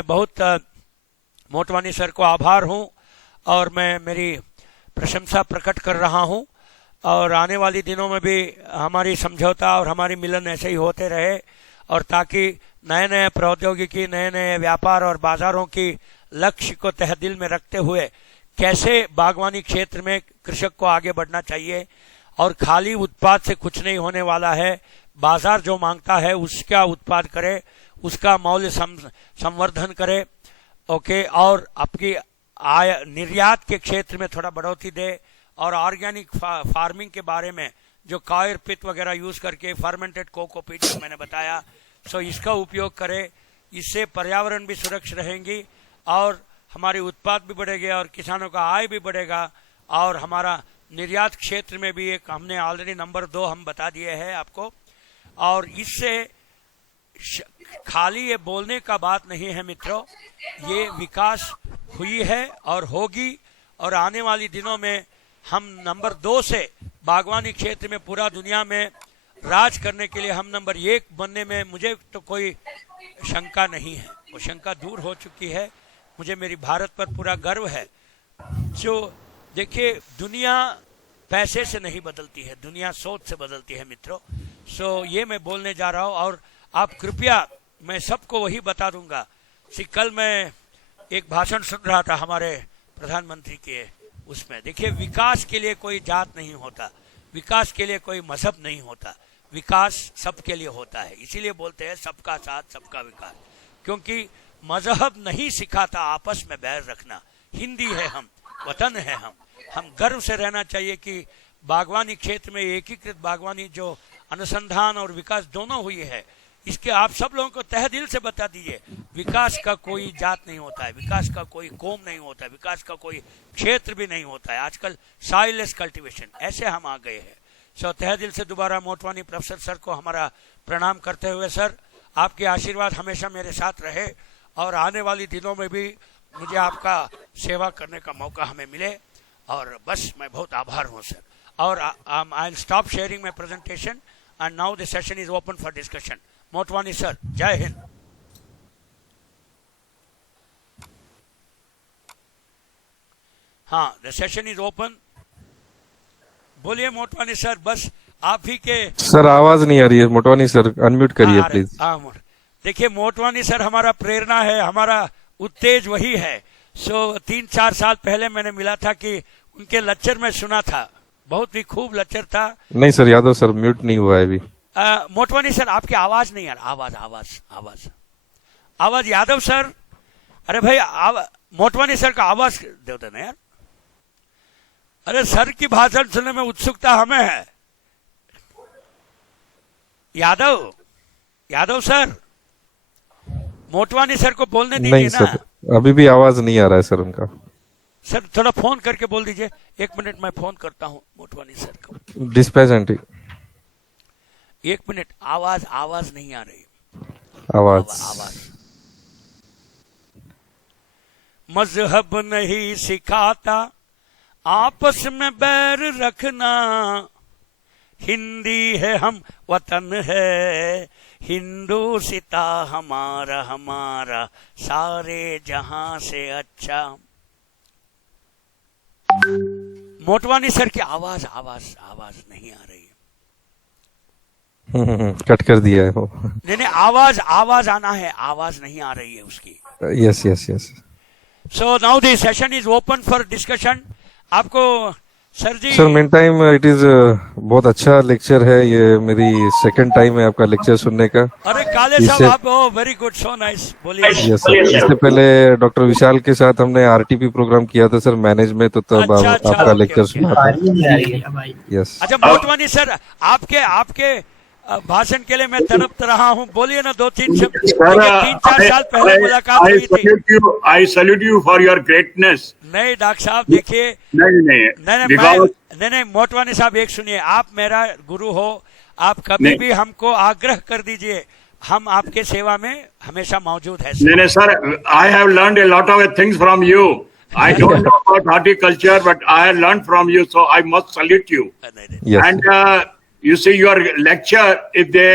बहुत मोटवानी सर को आभार हूं और मैं मेरी प्रशंसा प्रकट कर रहा हूं और आने वाले दिनों में भी हमारी समझौता और हमारी मिलन ऐसे ही होते रहे और ताकि नए नए प्रौद्योगिकी, नए नए व्यापार और बाजारों की लक्ष्य को तहदिल में रखते हुए कैसे बागवानी क्षेत्र में कृषक को आगे बढ़ना चाहिए, और खाली उत्पाद से कुछ नहीं होने वाला है। बाजार जो मांगता है उसका उत्पाद करे, उसका मौल्य संवर्धन करे, ओके, और आपकी आय निर्यात के क्षेत्र में थोड़ा बढ़ोतरी दे, और ऑर्गेनिक फार्मिंग के बारे में जो कॉयर पिट वगैरह यूज करके फर्मेंटेड कोकोपीट जो मैंने बताया, सो इसका उपयोग करे। इससे पर्यावरण भी सुरक्षित रहेंगी और हमारे उत्पाद भी बढ़ेंगे और किसानों का आय भी बढ़ेगा, और हमारा निर्यात क्षेत्र में भी एक हमने ऑलरेडी नंबर 2 हम बता दिए हैं आपको। और इससे खाली ये बोलने का बात नहीं है मित्रों, ये विकास हुई है और होगी, और आने वाली दिनों में हम नंबर 2 से बागवानी क्षेत्र में पूरा दुनिया में राज करने के लिए हम नंबर 1 बनने में मुझे तो कोई शंका नहीं है, वो शंका दूर हो चुकी है। मुझे मेरी भारत पर पूरा गर्व है। जो देखिए, दुनिया पैसे से नहीं बदलती है, दुनिया सोच से बदलती है मित्रों। सो ये मैं बोलने जा रहा हूँ, और आप कृपया, मैं सबको वही बता दूंगा। कल मैं एक भाषण सुन रहा था हमारे प्रधानमंत्री के, उसमें देखिए, विकास के लिए कोई जात नहीं होता, विकास के लिए कोई मजहब नहीं होता, विकास सबके लिए होता है। इसीलिए बोलते हैं सबका साथ सबका विकास, क्योंकि मजहब नहीं सिखाता आपस में बैर रखना। हिंदी है हम, वतन है हम गर्व से रहना चाहिए कि बागवानी क्षेत्र में एकीकृत बागवानी जो अनुसंधान और विकास दोनों हुई है, इसके आप सब लोगों को तहे दिल से बता दीजिए, विकास का कोई जात नहीं होता है, विकास का कोई कौम नहीं होता है, विकास का कोई क्षेत्र भी नहीं होता है। आजकल सॉइललेस कल्टीवेशन, ऐसे हम आ गए हैं। सो तहे दिल से दोबारा मोटवानी प्रोफेसर सर को हमारा प्रणाम करते हुए, सर आपके आशीर्वाद हमेशा मेरे साथ रहे, और आने वाली दिनों में भी मुझे आपका सेवा करने का मौका हमें मिले, और बस मैं बहुत आभार हूँ सर। और I will stop sharing my presentation and now the session is open for discussion. Motwani sir, जय हिंद। हाँ, द सेशन इज ओपन। बोलिए मोटवानी सर, बस आप ही के। सर आवाज नहीं आ रही है, मोटवानी सर अनम्यूट करिए प्लीज। देखिए, मोटवानी सर हमारा प्रेरणा है, हमारा उत्तेज वही है। सो 3-4 साल पहले मैंने मिला था कि उनके लेक्चर में सुना था, बहुत ही खूब लेक्चर था। नहीं सर, यादव सर म्यूट नहीं हुआ है अभी। मोटवानी सर आपकी आवाज नहीं आ रहा, आवाज यादव सर, अरे भाई मोटवानी सर का आवाज दे देना यार। अरे सर की भाषण सुनने में उत्सुकता हमें है। यादव सर, मोटवानी सर को बोलने दीजिए नहीं ना। सर, अभी भी आवाज नहीं आ रहा है सर उनका। सर थोड़ा फोन करके बोल दीजिए। 1 मिनट मैं फोन करता हूँ मोटवानी सर को। Dispatch aunty. 1 मिनट, आवाज नहीं आ रही। आवाज। मजहब नहीं सिखाता आपस में बैर रखना, हिंदी है हम, वतन है हिंदू सिता हमारा सारे जहां से अच्छा। मोटवानी सर की आवाज नहीं आ रही है। कट कर दिया है वो। नहीं, आवाज आना है, आवाज नहीं आ रही है उसकी। Yes. So now the session is open for discussion. आपको सर जी। Sir main time it is बहुत अच्छा लेक्चर है, ये मेरी सेकंड टाइम है आपका लेक्चर सुनने का। अरे काले साहब आप वेरी गुड, सो नाइस, बोलिए। यस सर, इससे पहले डॉक्टर विशाल के साथ हमने आरटीपी प्रोग्राम किया था सर मैनेज में, तो तब आपका लेक्चर सुना था। यस। अच्छा मोटवानी सर, आपके भाषण के लिए मैं तड़प रहा हूँ, बोलिए ना 2-3 शब्द। 3-4 साल पहले मुलाकात हुई थी। आई salute you for your greatness. नहीं डॉक्टर साहब, देखिए, नहीं मोटवानी साहब एक सुनिए, आप मेरा गुरु हो, आप कभी भी हमको आग्रह कर दीजिए, हम आपके सेवा में हमेशा मौजूद है। नहीं sir, I have learned a lot of things from you. I don't know about horticulture, but I have learned from you, so I must salute you. Yes. And you see your lecture, if they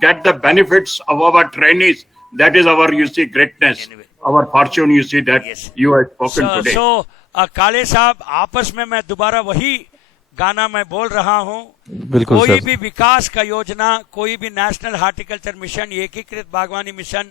get the benefits of our trainees, that is our, you see, greatness, our fortune, you see, that you have spoken today. So काले साहब, आपस में मैं दोबारा वही गाना मैं बोल रहा हूँ। बिल्कुल कोई सर। भी विकास का योजना, कोई भी नेशनल हार्टिकल्चर मिशन, एकीकृत बागवानी मिशन,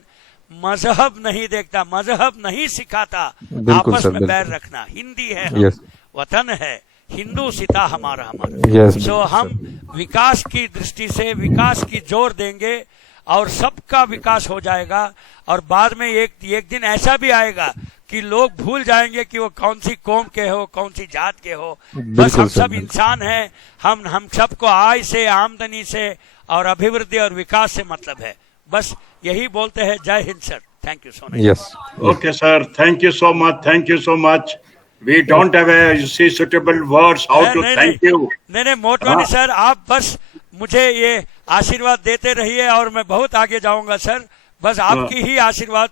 मजहब नहीं देखता, मजहब नहीं सिखाता बिल्कुल आपस सर, में बिल्कुल। बैर रखना। हिंदी है हम, यस वतन है, हिंदू सिता हमारा हमारा। यस सो हम विकास की दृष्टि से विकास की जोर देंगे और सबका विकास हो जाएगा। और बाद में एक दिन ऐसा भी आएगा कि लोग भूल जाएंगे कि वो कौन सी कौम के हो, कौन सी जात के हो। बस बिल्कुल हम सर, सब बिल्कुल। इंसान हैं। हम सबको आय से, आमदनी से और अभिवृद्धि और विकास से मतलब है। बस यही बोलते हैं। जय Hind sir, thank you so much. Yes Okay, sir. Thank you so much. Thank you so much. We don't have suitable words how to thank you. नहीं मोटवानी हाँ। सर, आप बस मुझे ये आशीर्वाद देते रहिए और मैं बहुत आगे जाऊंगा सर। बस आपकी ही आशीर्वाद।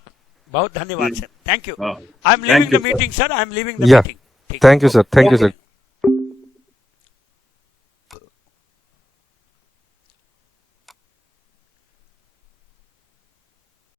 बहुत धन्यवाद सर, थैंक यू। हाँ। I am leaving Thank you, the sir. Meeting sir, I am leaving the या meeting. Thank you sir, thank you sir.